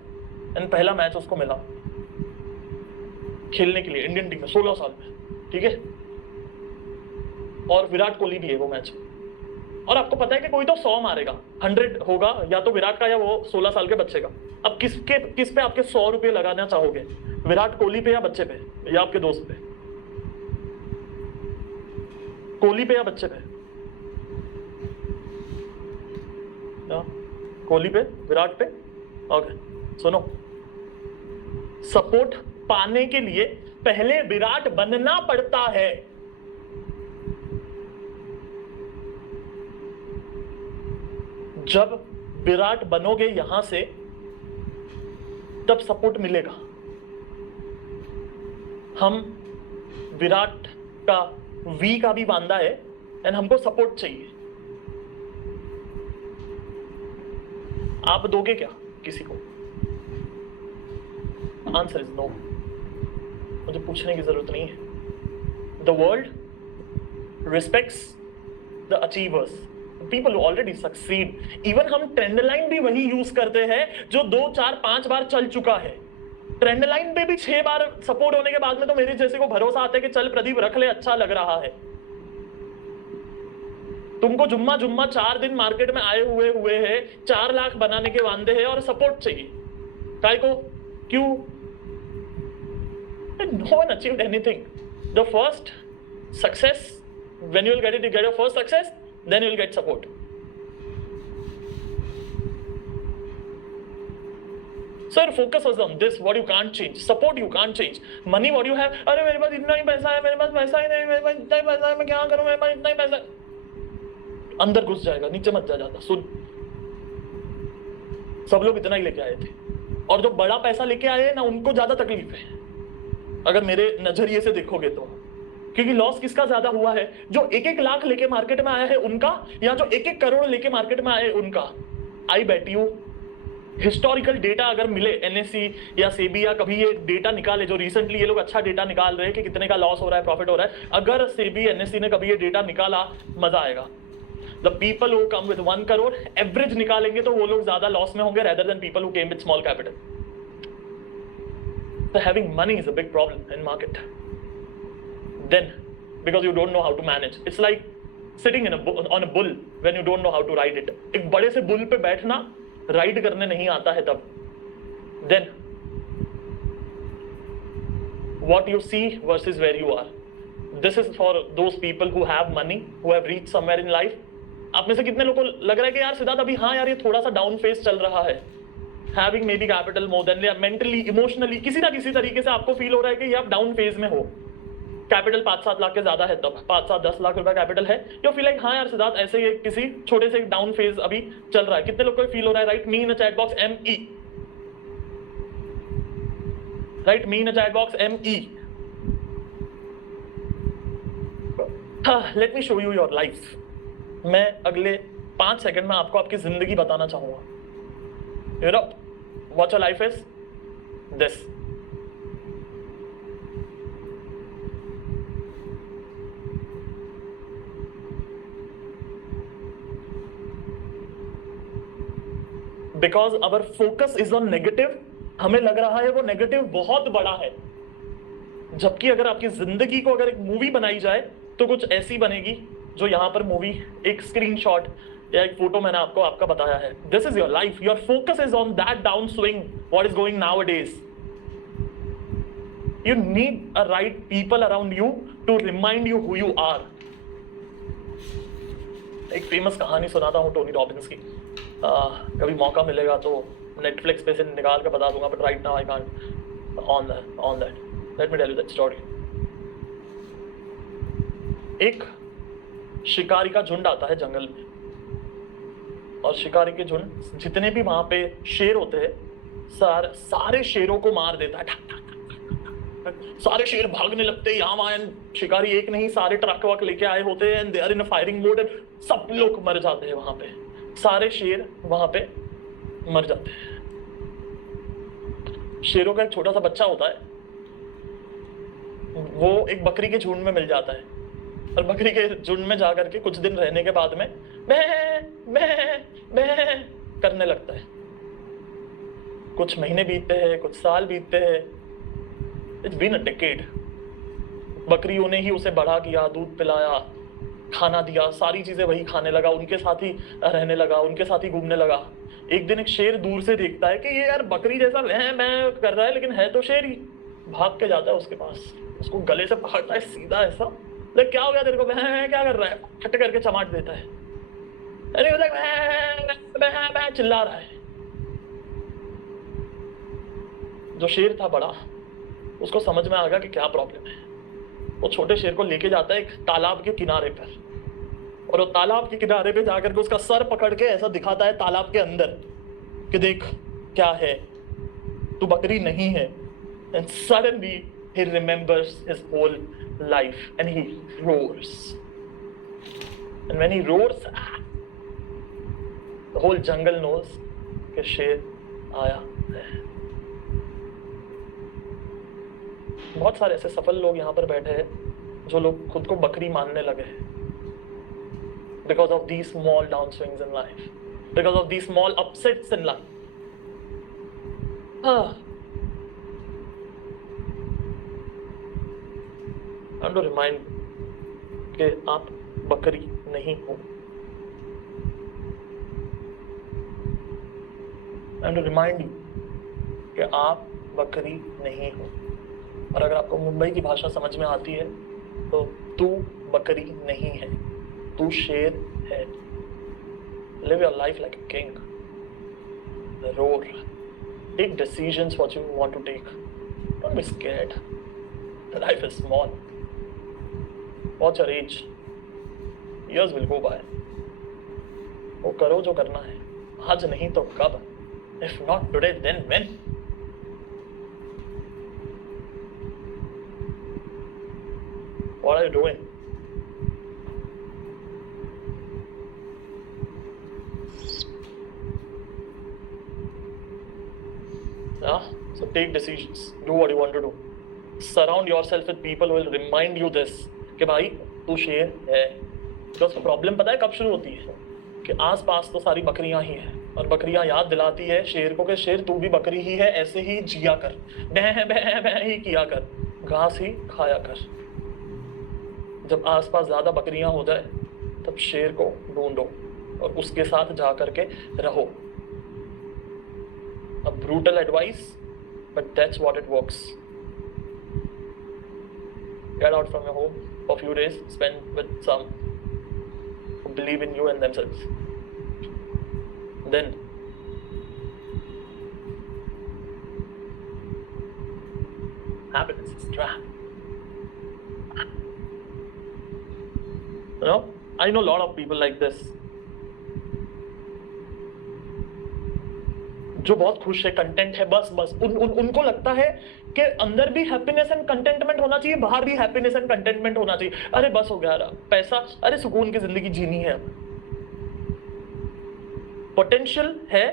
एंड पहला मैच उसको मिला खेलने के लिए इंडियन टीम में 16 साल में. ठीक है, और विराट कोहली भी है वो मैच. और आपको पता है कि कोई तो 100 मारेगा, 100 होगा, या तो विराट का या वो 16 साल के बच्चे का. अब किस पे आपके 100 रुपए लगाना चाहोगे? विराट कोहली पे या बच्चे पे या आपके दोस्त पे? कोहली पे या बच्चे पे? कोहली पे, विराट पे. ओके, सुनो, सपोर्ट पाने के लिए पहले विराट बनना पड़ता है. जब विराट बनोगे यहां से तब सपोर्ट मिलेगा. हम विराट का वी का भी बांधा है एंड हमको सपोर्ट चाहिए. आप दोगे क्या किसी को? Answer is no. मुझे पूछने की जरूरत नहीं है. The world respects the achievers. people who already succeed. Even हम ट्रेंड लाइन भी वही यूज करते हैं जो 2, 4, 5 बार चल चुका है। ट्रेंड लाइन पे भी 6 बार सपोर्ट होने के बाद में तो मेरे जैसे को भरोसा आता है कि चल प्रदीप रख ले, अच्छा लग रहा है। तुमको जुम्मा 4 दिन मार्केट में आए हुए हैं, 4 लाख बनाने के वांदे हैं और सपोर्ट चाहिए। काय को? क्यों? No one achieved anything. The first success, when you will get your first success, then you will get support. So your focus was on this, what you can't change. Support you can't change. Money what you have, अरे मेरे पास इतना ही पैसा है, मेरे पास पैसा ही नहीं, मेरे पास इतना ही पैसा है, मैं क्या करूं, मेरे पास इतना ही पैसा। अंदर घुस जाएगा, नीचे मत जा जाता। सुन, सब लोग इतना ही लेके आए थे और जो बड़ा पैसा लेके आए ना उनको ज्यादा तकलीफ है, अगर मेरे नजरिए से देखोगे तो। क्योंकि लॉस किसका ज्यादा हुआ है? जो 1-1 लाख लेके मार्केट में आया है उनका, या जो 1-1 करोड़ लेके मार्केट में आए उनका। आई बेट यू हिस्टोरिकल डेटा अगर मिले, एनएससी या सेबी या कभी ये डेटा निकाले, जो रिसेंटली ये लोग अच्छा डेटा निकाल रहे हैं कि कितने का लॉस हो रहा है, प्रॉफिट हो रहा है, अगर सेबी एनएससी ने कभी ये डेटा निकाला, मजा आएगा। The people who come with 1 crore average निकालेंगे तो वो लोग ज्यादा लॉस में होंगे rather than people who came with small capital. So having money is a big problem in market. Then, because you don't know how to manage, it's like sitting on a bull when you don't know how to ride it. एक बड़े से बुल पे बैठना, राइड करने नहीं आता है तब। Then, what you see versus where you are. This is for those people who have money, who have reached somewhere in life. आप में से कितने लोगों को लग रहा है कि यार सिद्धार्थ अभी हाँ यार ये थोड़ा सा डाउन फेज चल रहा है, having may be capital more than, mentally emotionally किसी ना किसी तरीके से आपको फील हो रहा है कि ये आप डाउन फेज में हो, कैपिटल 5-7 लाख के ज्यादा है, तब 5-7-10 लाख रुपया कैपिटल है, यू फील लाइक हाँ यार सिद्धार्थ ऐसे ही किसी छोटे से डाउन फेज अभी चल रहा है। कितने लोग को फील हो रहा है? Right me in a chat box ME, right me in a chat box ME। Let me show you your life. मैं अगले 5 सेकंड में आपको आपकी जिंदगी बताना चाहूंगा। You know what your life is? This. Because our focus is on negative, हमें लग रहा है वो नेगेटिव बहुत बड़ा है, जबकि अगर आपकी जिंदगी को अगर एक मूवी बनाई जाए तो कुछ ऐसी बनेगी जो यहां पर मूवी एक स्क्रीनशॉट या एक फोटो मैंने आपको आपका बताया है। This is your life, your focus is on that down swing what is going nowadays. You need a right people around you to remind you who you are. एक फेमस कहानी सुनाता हूं टोनी रॉबिन्स की, कभी मौका मिलेगा तो नेटफ्लिक्स पे से निकाल के बता दूंगा, but right now I can't on that. Let me tell you that story. एक शिकारी का झुंड आता है जंगल में, और शिकारी के झुंड जितने भी वहां पे शेर होते हैं सारे शेरों को मार देता है। सारे शेर भागने लगते हैं यहाँ वहां, शिकारी एक नहीं सारे ट्रक वक लेके आए होते हैं, they are in a firing mode, सब लोग मर जाते हैं वहां पे, सारे शेर वहां पे मर जाते हैं। शेरों का एक छोटा सा बच्चा होता है, वो एक बकरी के झुंड में मिल जाता है, और बकरी के झुंड में जाकर के कुछ दिन रहने के बाद में मैं करने लगता है। कुछ महीने बीतते हैं, कुछ साल बीतते हैं, इट्स बीन अ डेकेड। बकरियों ने ही उसे बड़ा किया, दूध पिलाया, खाना दिया, सारी चीजें वही खाने लगा, उनके साथ ही रहने लगा, उनके साथ ही घूमने लगा। एक दिन एक शेर दूर से देखता है कि ये यार बकरी जैसा मैं कर रहा है, लेकिन है तो शेर ही। भाग के जाता है उसके पास, उसको गले से पकड़ता है सीधा ऐसा, लेकिन क्या हो गया तेरे को, मैं क्या कर रहा है, फट करके चमाट देता है। अरे मैं चिल्ला रहा है। जो शेर था बड़ा, उसको समझ में आ गया कि क्या प्रॉब्लम है। वो छोटे शेर को लेके जाता है एक तालाब के किनारे पर, और वो तालाब के किनारे पे जाकर के उसका सर पकड़ के ऐसा दिखाता है तालाब के अंदर कि देख क्या है, तू बकरी नहीं है। And suddenly he remembers his whole life and he roars, and when he roars the whole jungle knows कि शेर आया है। बहुत सारे ऐसे सफल लोग यहाँ पर बैठे हैं जो लोग खुद को बकरी मानने लगे हैं, because of these small downswings in life, because of these small upsets in life. I want to remind कि आप बकरी नहीं हो. I want to remind you कि आप बकरी नहीं हो. और अगर आपको मुंबई की भाषा समझ में आती है तो तू बकरी नहीं है, तू शेर है. Live your life like a king. Roar. Take decisions what you want to take. Don't be scared. Life is small. What's your age? Years will go by. वो करो जो करना है, आज नहीं तो कब? If not today, then when? What are you doing? So take decisions. Do what you want to do. Surround yourself with people who will remind you this कि भाई तू शेर है. Because प्रॉब्लम पता है कब शुरू होती है कि आस पास तो सारी बकरियां ही हैं और बकरियां याद दिलाती है शेर को कि शेर तू भी बकरी ही है, ऐसे ही जिया कर, बह बह बह ही किया कर, घास ही खाया कर. जब आस पास ज़्यादा बकरियां हो जाए तब शेर को ढूंढो और उसके साथ जा करके रहो. A brutal advice, but that's what it works. Get out from your home for a few days, spend with some who believe in you and themselves. Then happiness is trap. You know, I know a lot of people like this. जो बहुत खुश है, कंटेंट है, बस उनको लगता है कि अंदर भी हैप्पीनेस एंड कंटेंटमेंट होना चाहिए, बाहर भी हैप्पीनेस एंड कंटेंटमेंट होना चाहिए. अरे बस हो गया यार, पैसा, अरे सुकून की जिंदगी जीनी है. पोटेंशियल है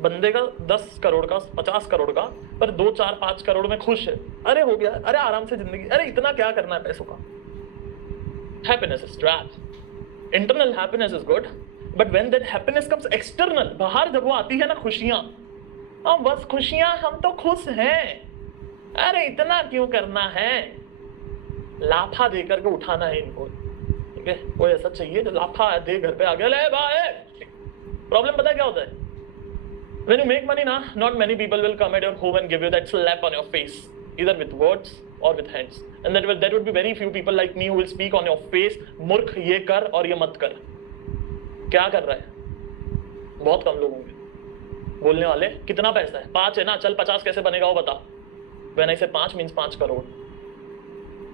बंदे का 10 करोड़ का, 50 करोड़ का, पर 2, 4, 5 करोड़ में खुश है. अरे हो गया, अरे आराम से जिंदगी, अरे इतना क्या करना है पैसों का. Happiness is trap. Internal happiness is good, but when that happiness comes external, बाहर जब वो आती है ना खुशियां, बस खुशियां, हम तो खुश हैं, अरे इतना क्यों करना है, लाफा दे करके उठाना है इनको. ठीक है, कोई ऐसा चाहिए जो लाफा दे घर पे आ गया, ले भाई. प्रॉब्लम पता है क्या होता है? When you make money ना, not many people will come at your home and give you that slap on your face, either with words or with hands, and that would be very few people like me who will speak on your face, मूर्ख ये कर और ये मत कर. क्या कर रहा है? बहुत कम लोग होंगे बोलने वाले. कितना पैसा है? 5 है ना, चल 50 कैसे बनेगा वो बता. When I say 5 means 5 crore.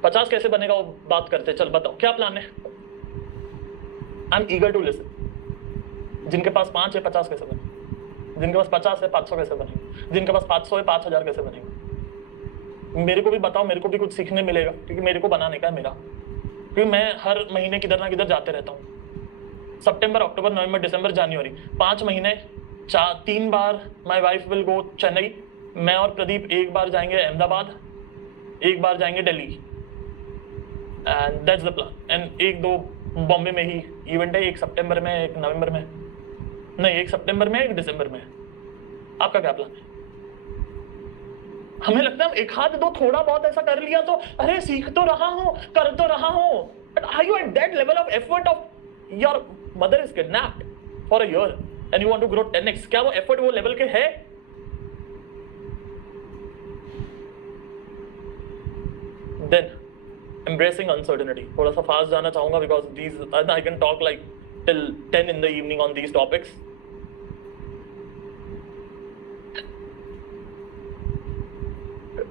50 कैसे बनेगा वो बात करते, चल बताओ क्या प्लान है. I am eager to listen. जिनके पास 5 है 50 कैसे बनेगा, जिनके पास 50 है 500 कैसे बनेगा, जिनके पास 500 है 5000 कैसे बनेगा. मेरे को भी बताओ, मेरे को भी कुछ सीखने मिलेगा, क्योंकि मेरे को बनाने का है मेरा. क्योंकि मैं हर महीने किधर ना किधर जाते रहता हूँ. सितंबर, अक्टूबर, नवंबर, दिसंबर, जनवरी, 5 महीने, 3 बार my wife will go Chennai. मैं और प्रदीप एक बार जाएंगे अहमदाबाद, एक बार जाएंगे Delhi, and that's the plan. And 1-2 Bombay में ही इवेंट है, एक सितंबर में, एक नवंबर में, नहीं एक सितंबर में, एक दिसंबर में. आपका क्या प्लान है? हमें लगता है एक हाथ दो थोड़ा बहुत ऐसा कर लिया तो अरे सीख तो रहा हूं, कर तो रहा हूं. But are you at that level of effort of your mother is kidnapped for a year and you want to grow 10x? क्या वो एफर्ट वो लेवल के है? Then embracing uncertainty. थोड़ा सा फास्ट जाना चाहूंगा because these I can talk like till 10 in the evening on these topics.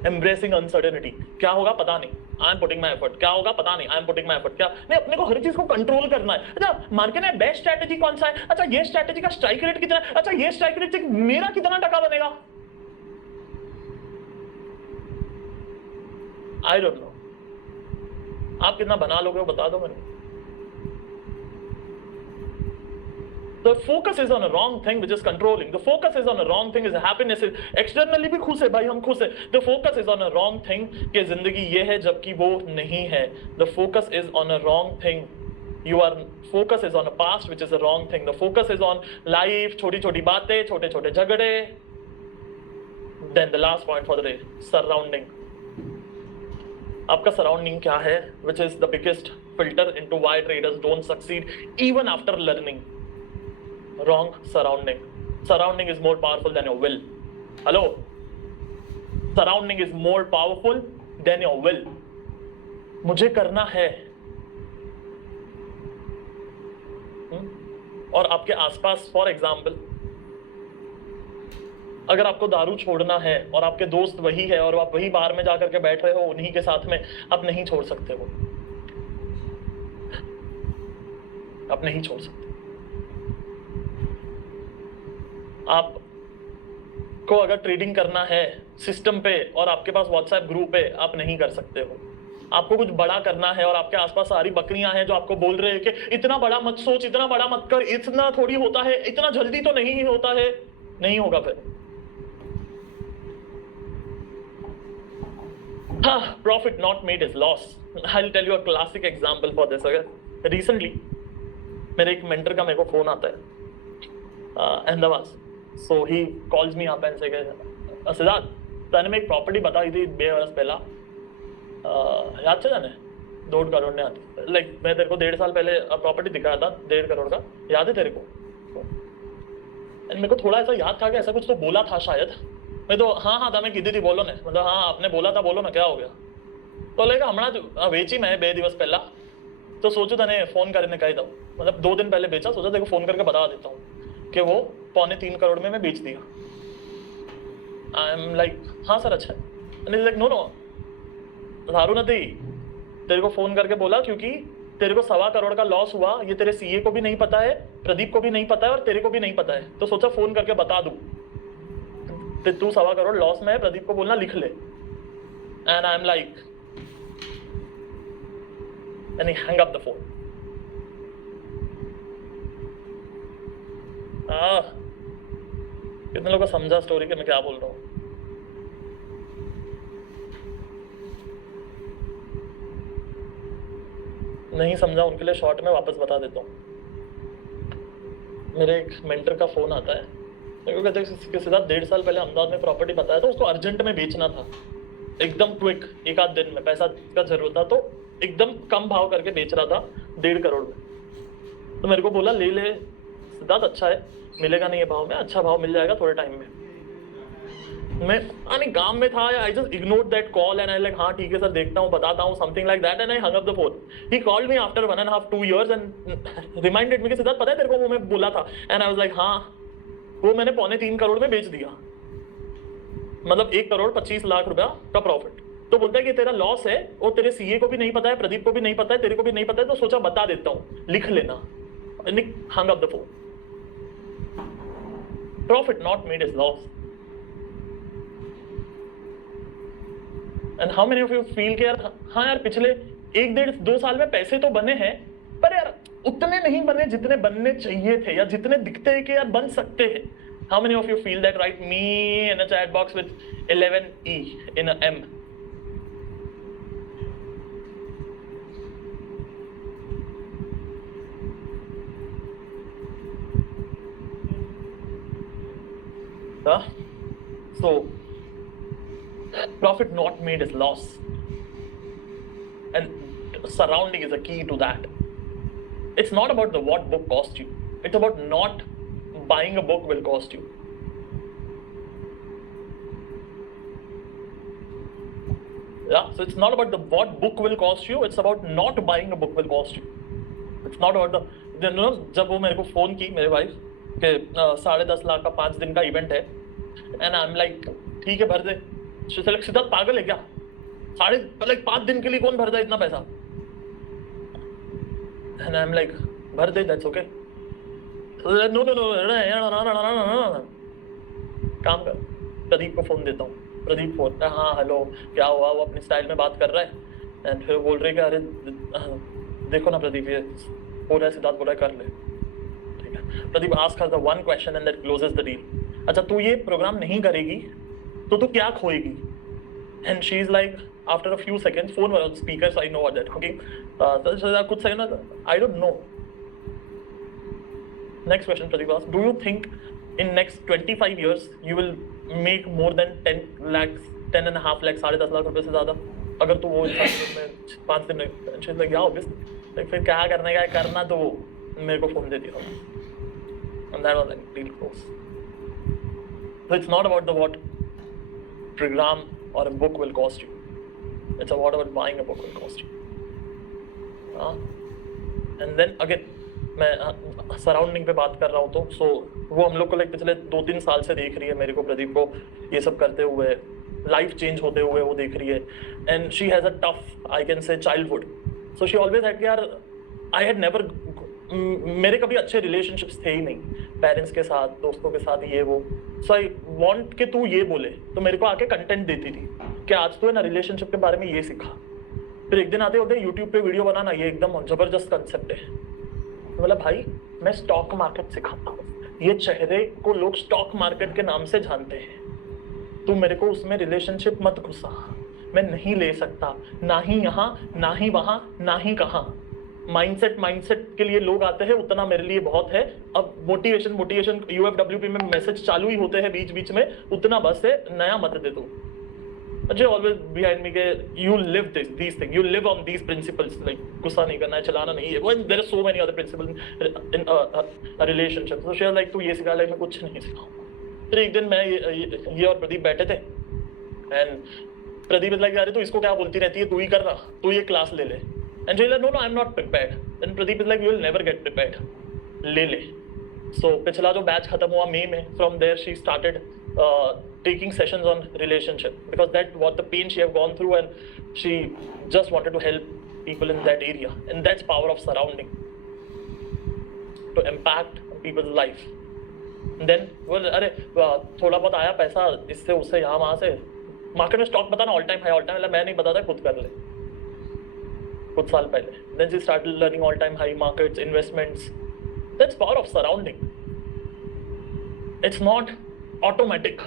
Embracing uncertainty. क्या होगा पता नहीं, I am putting my effort. क्या होगा पता नहीं, I am putting my effort. क्या नहीं, अपने को हर चीज को कंट्रोल करना है. अच्छा मार्केट में बेस्ट स्ट्रैटेजी कौन सा है? अच्छा ये स्ट्रैटेजी का स्ट्राइक रेट कितना है? अच्छा ये स्ट्राइक रेट से मेरा कितना टका बनेगा? I don't know. आप कितना बना लोगे वो बता दो मेरे. The focus is on a wrong thing which is controlling. The focus is on a wrong thing is happiness. Externally भी खुश है भाई, हम खुश है. The focus is on a wrong thing कि जिंदगी ये है जबकि वो नहीं है. The focus is on a wrong thing. You are focus is on a past, which is a wrong thing. The focus is on life, छोटी छोटी बातें, छोटे छोटे झगड़े. Then the last point for the day, surrounding. आपका surrounding क्या है? Which is the biggest filter into why traders don't succeed even after learning. Wrong surrounding. Surrounding is more powerful than your will. Hello? Surrounding is more powerful than your will. मुझे करना है. और आपके आसपास, फॉर एग्जाम्पल, अगर आपको दारू छोड़ना है और आपके दोस्त वही है और आप वही बार में जाकर के बैठ रहे हो उन्हीं के साथ में, आप नहीं छोड़ सकते हो. आप नहीं छोड़ सकते. आपको अगर ट्रेडिंग करना है सिस्टम पे और आपके पास व्हाट्सएप ग्रुप है, आप नहीं कर सकते हो. आपको कुछ बड़ा करना है और आपके आसपास सारी बकरियां हैं जो आपको बोल रहे हैं कि इतना बड़ा मत सोच, इतना बड़ा मत कर, इतना थोड़ी होता है, इतना जल्दी तो नहीं होता है. नहीं होगा फिर. Profit not made is loss. I will tell you a classic example for this. अगर रिसेंटली मेरे एक मेंटर का मेरे को फोन आता है Ahmedabad. So he calls me up and say Siddharth, तने मैं एक प्रॉपर्टी बताई थी 2 વર્ષ પહેલા, याद છે जाने 1.5 करोड़ ने आती. लाइक मैं तेरे को 1.5 साल पहले प्रॉपर्टी दिखाया था 1.5 करोड़ का, याद है तेरे को? एंड मेरे को थोड़ा ऐसा याद था कि ऐसा कुछ तो बोला था शायद. मैं तो हाँ તમે કીધી थी, बोलो ने, मतलब हाँ आपने बोला था, बोलो ना क्या हो गया. तो लाइक હમણાં જ વેચી मैं 2 દિવસ પહેલા. तो सोचो तने फोन करने कही दऊँ, मतलब 2 दिन पहले बेचा, सोचा तेरे को फोन करके बता देता हूँ कि वो 2.25 करोड़ में मैं बेच दिया. आई एम लाइक हाँ सर अच्छा है. एंड इज लाइक नो सारू नहीं, तेरे को फोन करके बोला क्योंकि तेरे को 1.25 करोड़ का लॉस हुआ. ये तेरे सीए को भी नहीं पता है, प्रदीप को भी नहीं पता है और तेरे को भी नहीं पता है. तो सोचा फोन करके बता दूं. तू 1.25 करोड़ लॉस में है, प्रदीप को बोलना लिख ले. And I am like, and he hang up the phone. कितने लोगों को समझा स्टोरी कि मैं क्या बोल रहा हूँ? नहीं समझा उनके लिए शॉर्ट में वापस बता देता हूँ. मेरे एक मेंटर का फोन आता है, मेरे को कहते हैं कि सिद्धार्थ 1.5 साल पहले अहमदाबाद में प्रॉपर्टी बताया था, उसको अर्जेंट में बेचना था, एकदम क्विक, 1 आध दिन में पैसा का जरूरत था, तो एकदम कम भाव करके बेच रहा था 1.5 करोड़ में. तो मेरे को बोला ले ले सिद्धार्थ, अच्छा है, मिलेगा नहीं ये भाव में, अच्छा भाव मिल जाएगा थोड़े टाइम में. मैं काम में था, I just ignored that call and I like हाँ ठीक है सर देखता हूँ बताता हूँ something like that. And I hung up the phone. He called me after 1.5-2 years and reminded me कि सिद्धार्थ पता है तेरे को वो मैं बोला था. एंड आई वाज लाइक हाँ, वो मैंने 2.25 करोड़ में बेच दिया, मतलब 1 करोड़ 25 लाख रुपया का प्रॉफिट. तो बोलता है कि तेरा लॉस है, वो तेरे सीए को भी नहीं पता है, प्रदीप को भी नहीं पता है, तेरे को भी नहीं पता है, तो सोचा बता देता हूँ, लिख लेना. Hung up the phone. Profit not made is loss. And how many of you feel कि यार हाँ यार पिछले 1-1.5-2 साल में पैसे तो बने हैं, पर यार उतने नहीं बने जितने बनने चाहिए थे या जितने दिखते हैं कि यार बन सकते हैं. How many of you feel that? Right me in a chat box with 11E in a M. So profit not made is loss, and surrounding is a key to that. It's not about the what book cost you, it's about not buying a book will cost you. Yeah, so it's not about the what book will cost you, it's about not buying a book will cost you. It's not about the जब वो मेरे को फोन की मेरे वाइफ के 10.5 लाख का 5 दिन का इवेंट है, एंड आई एम लाइक ठीक है भर दे. सिद्धार्थ पागल है क्या? 5 दिन के लिए कौन भरता है इतना पैसा? एंड आई एम लाइक भर दे, दैट्स ओके. नो काम कर. प्रदीप को फोन देता हूँ. प्रदीप फोन, हाँ हेलो क्या हुआ? वो अपनी स्टाइल में बात कर रहा है एंड फिर बोल रहे कि अरे देखो ना प्रदीप ये बोल रहा है, सिद्धार्थ बोल रहा है कर ले. ठीक है. Pradeep ask her the one question and that closes the deal. अच्छा तू ये प्रोग्राम नहीं करेगी तो तू क्या खोएगी? And she is like after a few seconds, phone was on speaker, so I know what they're talking. So कुछ सेकंड ना, I don't know. Next question, Pradeep asked, do you think in next 25 years you will make more than 10 lakhs, 10.5 lakhs, 10.5 lakh रुपए से ज़्यादा? अगर तू वो इंसान में 5 दिन में, she's like, yeah, obviously. Like फिर क्या करने का है, करना तो वो मेरे को फोन देती रहो. And that was like real close. So it's not about the what program or a book will cost you. It's about buying a book will cost you. And then again, मैं सराउंडिंग पे बात कर रहा हूँ तो वो हम लोग को लाइक पिछले 2-3 साल से देख रही है मेरे को, प्रदीप को ये सब करते हुए, लाइफ चेंज होते हुए वो देख रही है. And she has a tough, I can say, childhood. So she always had, यार आई हैड नेवर, मेरे कभी अच्छे रिलेशनशिप्स थे ही नहीं पेरेंट्स के साथ, दोस्तों के साथ, ये वो. सो आई वांट कि तू ये बोले, तो मेरे को आके कंटेंट देती थी कि आज तो है ना रिलेशनशिप के बारे में ये सीखा. फिर एक दिन आते होते यूट्यूब पे वीडियो बनाना, ये एकदम जबरदस्त कंसेप्ट है. मतलब भाई मैं स्टॉक मार्केट सिखाता हूँ, ये चेहरे को लोग स्टॉक मार्केट के नाम से जानते हैं, तू मेरे को उसमें रिलेशनशिप मत घुसा. मैं नहीं ले सकता, ना ही यहाँ, ना ही वहाँ, ना ही कहाँ. माइंडसेट के लिए लोग आते हैं, उतना मेरे लिए बहुत है. अब मोटिवेशन यूएफडब्ल्यूपी में मैसेज चालू ही होते हैं बीच बीच में, उतना बस है, नया मत दे दो. अजय ऑलवेज बिहाइंड मी के you live these thing, you live on these principles, like गुस्सा नहीं करना है, चलाना नहीं है. There are so many other principle in a relationship. So she was like तू ये सिखा, लाइक मैं कुछ नहीं सिखाऊंगा. फिर एक दिन मैं ये और प्रदीप बैठे थे एंड प्रदीप इज लाइक, अरे तू इसको क्या बोलती रहती है, तू ही करना, तू ये क्लास ले ले. And she's like, no, I'm not prepared. And Pradeep is like, you will never get prepared. ले. So पिछला जो बैच खत्म हुआ मई में, from there she started taking sessions on relationship, because that what the pain she have gone through, and she just wanted to help people in that area. And that's power of surrounding to impact people's life. And then well, अरे थोड़ा बहुत आया पैसा इससे उससे यहाँ वहाँ से, मार्केट में स्टॉक बताना ऑल टाइम हाई, मैं नहीं बताता, खुद कर ले कुछ साल पहले. Then she started learning all time high markets, investments. That's power of surrounding. It's not automatic.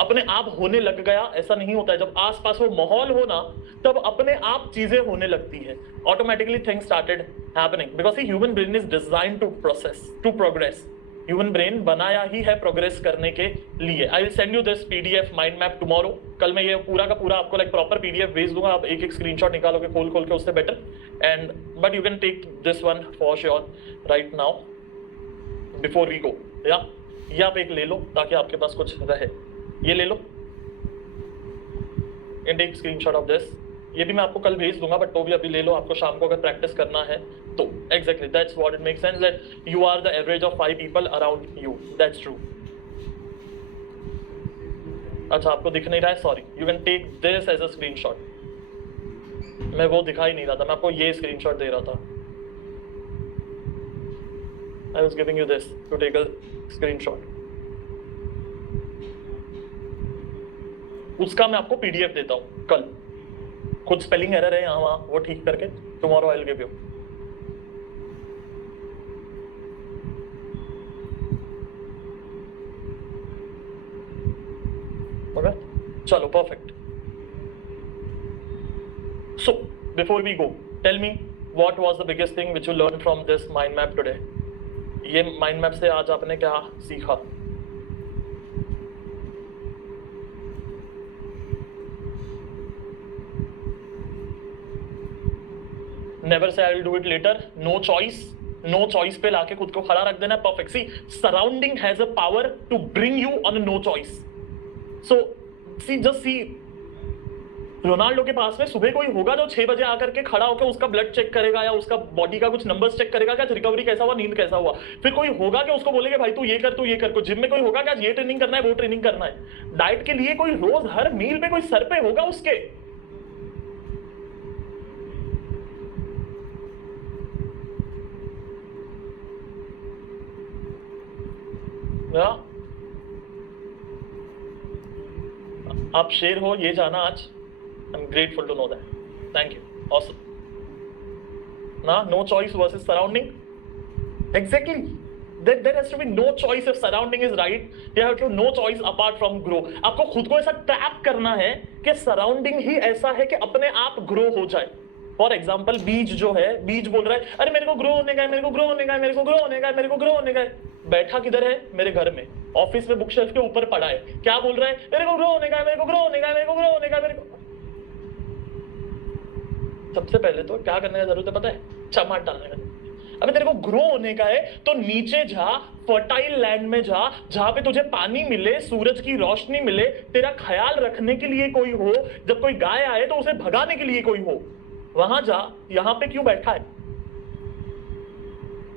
अपने आप होने लग गया ऐसा नहीं होता है. जब आसपास वो माहौल हो ना, तब अपने आप चीजें होने लगती है. Automatically things started happening because the human brain is designed to process, to progress. Human brain बनाया ही है प्रोग्रेस करने के लिए. I will send you this PDF mind map tomorrow. कल मैं ये पूरा का पूरा आपको लाइक प्रॉपर पीडीएफ भेज दूंगा, आप एक एक स्क्रीनशॉट निकालोगे खोल के, उससे better. And but you can take this one for sure right now before we go. या ये आप एक ले लो ताकि आपके पास कुछ रहे. ये ले लो and take screenshot of this. ये भी मैं आपको कल भेज दूंगा, बट तो भी अभी ले लो, आपको शाम को अगर प्रैक्टिस करना है तो. Exactly that's what it makes sense, that you are the average of 5 people around you. That's true. अच्छा आपको दिख नहीं रहा है, sorry. You can take this as a screenshot. मैं वो दिखाई नहीं रहा था, मैं आपको ये स्क्रीनशॉट दे रहा था. I was giving you this to take a screenshot. उसका मैं आपको पीडीएफ देता हूँ कल. कुछ स्पेलिंग एरर है यहाँ वहाँ, वो ठीक करके tomorrow I will give you. Okay चलो perfect. So before we go, tell me what was the biggest thing which you learn from this mind map today. ये माइंड मैप से आज आपने क्या सीखा? Never say I will do it later. No choice पे लाके खुद को खड़ा रख देना. Perfect. See surrounding has a power to bring you on no choice. So see just see Ronaldo के पास में सुबह कोई होगा जो 6 बजे आकर के खड़ा होकर उसका ब्लड चेक करेगा या उसका बॉडी का कुछ नंबर्स चेक करेगा कि रिकवरी कैसा हुआ, नींद कैसा हुआ. फिर कोई होगा कि उसको बोलेगा भाई तू ये कर. को जिम में कोई होगा कि आज ये ट्रेनिंग करना है, वो ट्रेनिंग करना है. डाइट के लिए कोई रोज हर मील पे कोई सर पे होगा उसके. आप शेर हो ये जाना आज. I am grateful to know that. Thank you. Awesome ना. No choice versus surrounding. Exactly. there has to be no choice if surrounding is right. You have to no choice apart from grow. आपको खुद को ऐसा ट्रैप करना है कि सराउंडिंग ही ऐसा है कि अपने आप ग्रो हो जाए. फॉर एग्जाम्पल बीज जो है, बीज बोल रहा है अरे मेरे को ग्रो होने का है, मेरे को ग्रो होने का है, मेरे को ग्रो होने का है, मेरे को ग्रो होने का है. बैठा किधर है? मेरे घर में, ऑफिस में बुक शेल्फ के ऊपर पड़ा है. क्या बोल रहा है? मेरे को ग्रो होने का है, मेरे को ग्रो होने का है, मेरे को ग्रो होने का है, मेरे को. सबसे पहले तो क्या करने का जरूरत है पता है? चमाट डालने का. अबे तेरे को ग्रो होने का है तो नीचे जा, फर्टाइल लैंड में जा, जहां पे तुझे पानी मिले, सूरज की रोशनी मिले, तेरा ख्याल रखने के लिए कोई हो, जब कोई गाय आए तो उसे भगाने के लिए कोई हो, वहां जा. यहां पे क्यों बैठा है?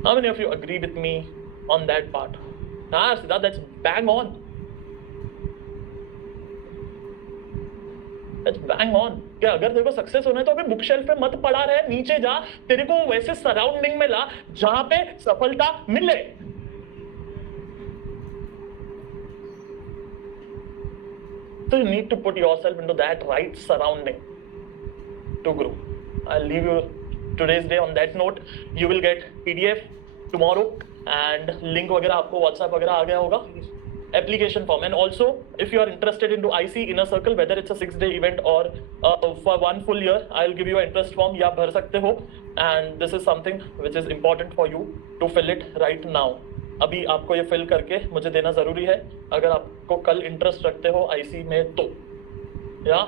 How many of you agree with me on that part? हाँ Siddharth, that's bang on. That's bang on. क्या अगर तेरे को सक्सेस होना है तो अभी बुक शेल्फ पे मत पड़ा रहे, नीचे जा, तेरे को वैसे सराउंडिंग में ला जहां पे सफलता मिले. So you need to put yourself into that right surrounding to grow. I'll leave you today's day on that note. You will get PDF tomorrow and link वगैरह आपको WhatsApp वगैरह आ गया होगा. Application form, and also if you are interested into IC Inner Circle, whether it's a 6-day event or for 1 full year, I'll give you an interest form. ये आप भर सकते हो, and this is something which is important for you to fill it right now. अभी आपको ये फिल करके मुझे देना जरूरी है अगर आपको कल इंटरेस्ट रखते हो IC में तो. या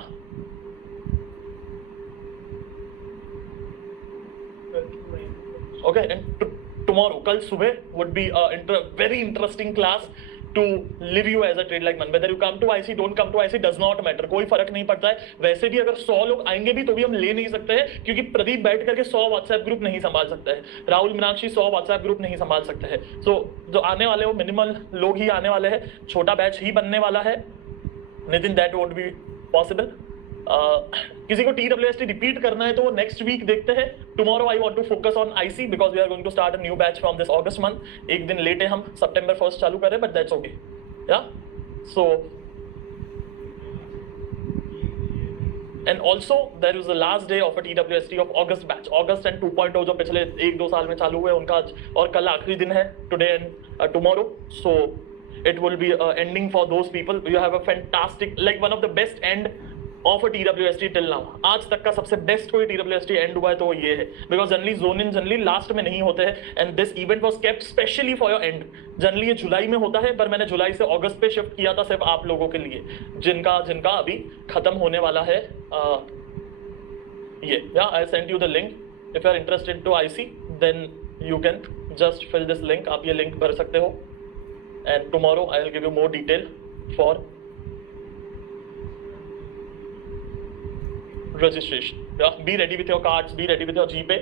okay, and tomorrow, कल सुबह would be a very interesting class to live you as a trade like man. Whether you come to IC, don't come to IC, does not matter. कोई फर्क नहीं पड़ता है. वैसे भी अगर 100 लोग आएंगे भी तो भी हम ले नहीं सकते हैं, क्योंकि प्रदीप बैठ करके 100 व्हाट्सएप ग्रुप नहीं संभाल सकता है, राहुल मीनाक्षी 100 व्हाट्सएप ग्रुप नहीं संभाल सकते हैं. सो जो आने वाले वो मिनिमल लोग ही आने वाले हैं, छोटा बैच ही बनने वाला है. Nitin, that won't be possible. किसी को TWST रिपीट करना है तो वो नेक्स्ट वीक देखते हैं. Tomorrow I want to focus on IC because we are going to start a new batch from this August month. एक दिन लेट है, हम सितंबर 1 चालू कर रहे हैं, but that's okay. Yeah so and also there is the last day of a TWST of अगस्त बैच. अगस्त एंड 2.0 जो पिछले 1-2 साल में चालू हुए उनका आज और कल आखिरी दिन है, today and tomorrow. So it will be ending for those people. You have a fantastic, like one of the best end of a TWST till now. आज तक का सबसे बेस्ट कोई TWST एंड हुआ है तो ये है, because generally zone in generally last में नहीं होते हैं, and this event was kept specially for your and. Generally ये जुलाई में होता है, पर मैंने जुलाई से अगस्त पे शिफ्ट किया था सिर्फ आप लोगों के लिए, जिनका अभी खत्म होने वाला है ये. या I send you the link. If you are interested to IC then you can just fill this link. आप ये लिंक भर सकते हो, and tomorrow I will give you more detail for registration. Yeah, be ready with your cards, be ready with your GPay.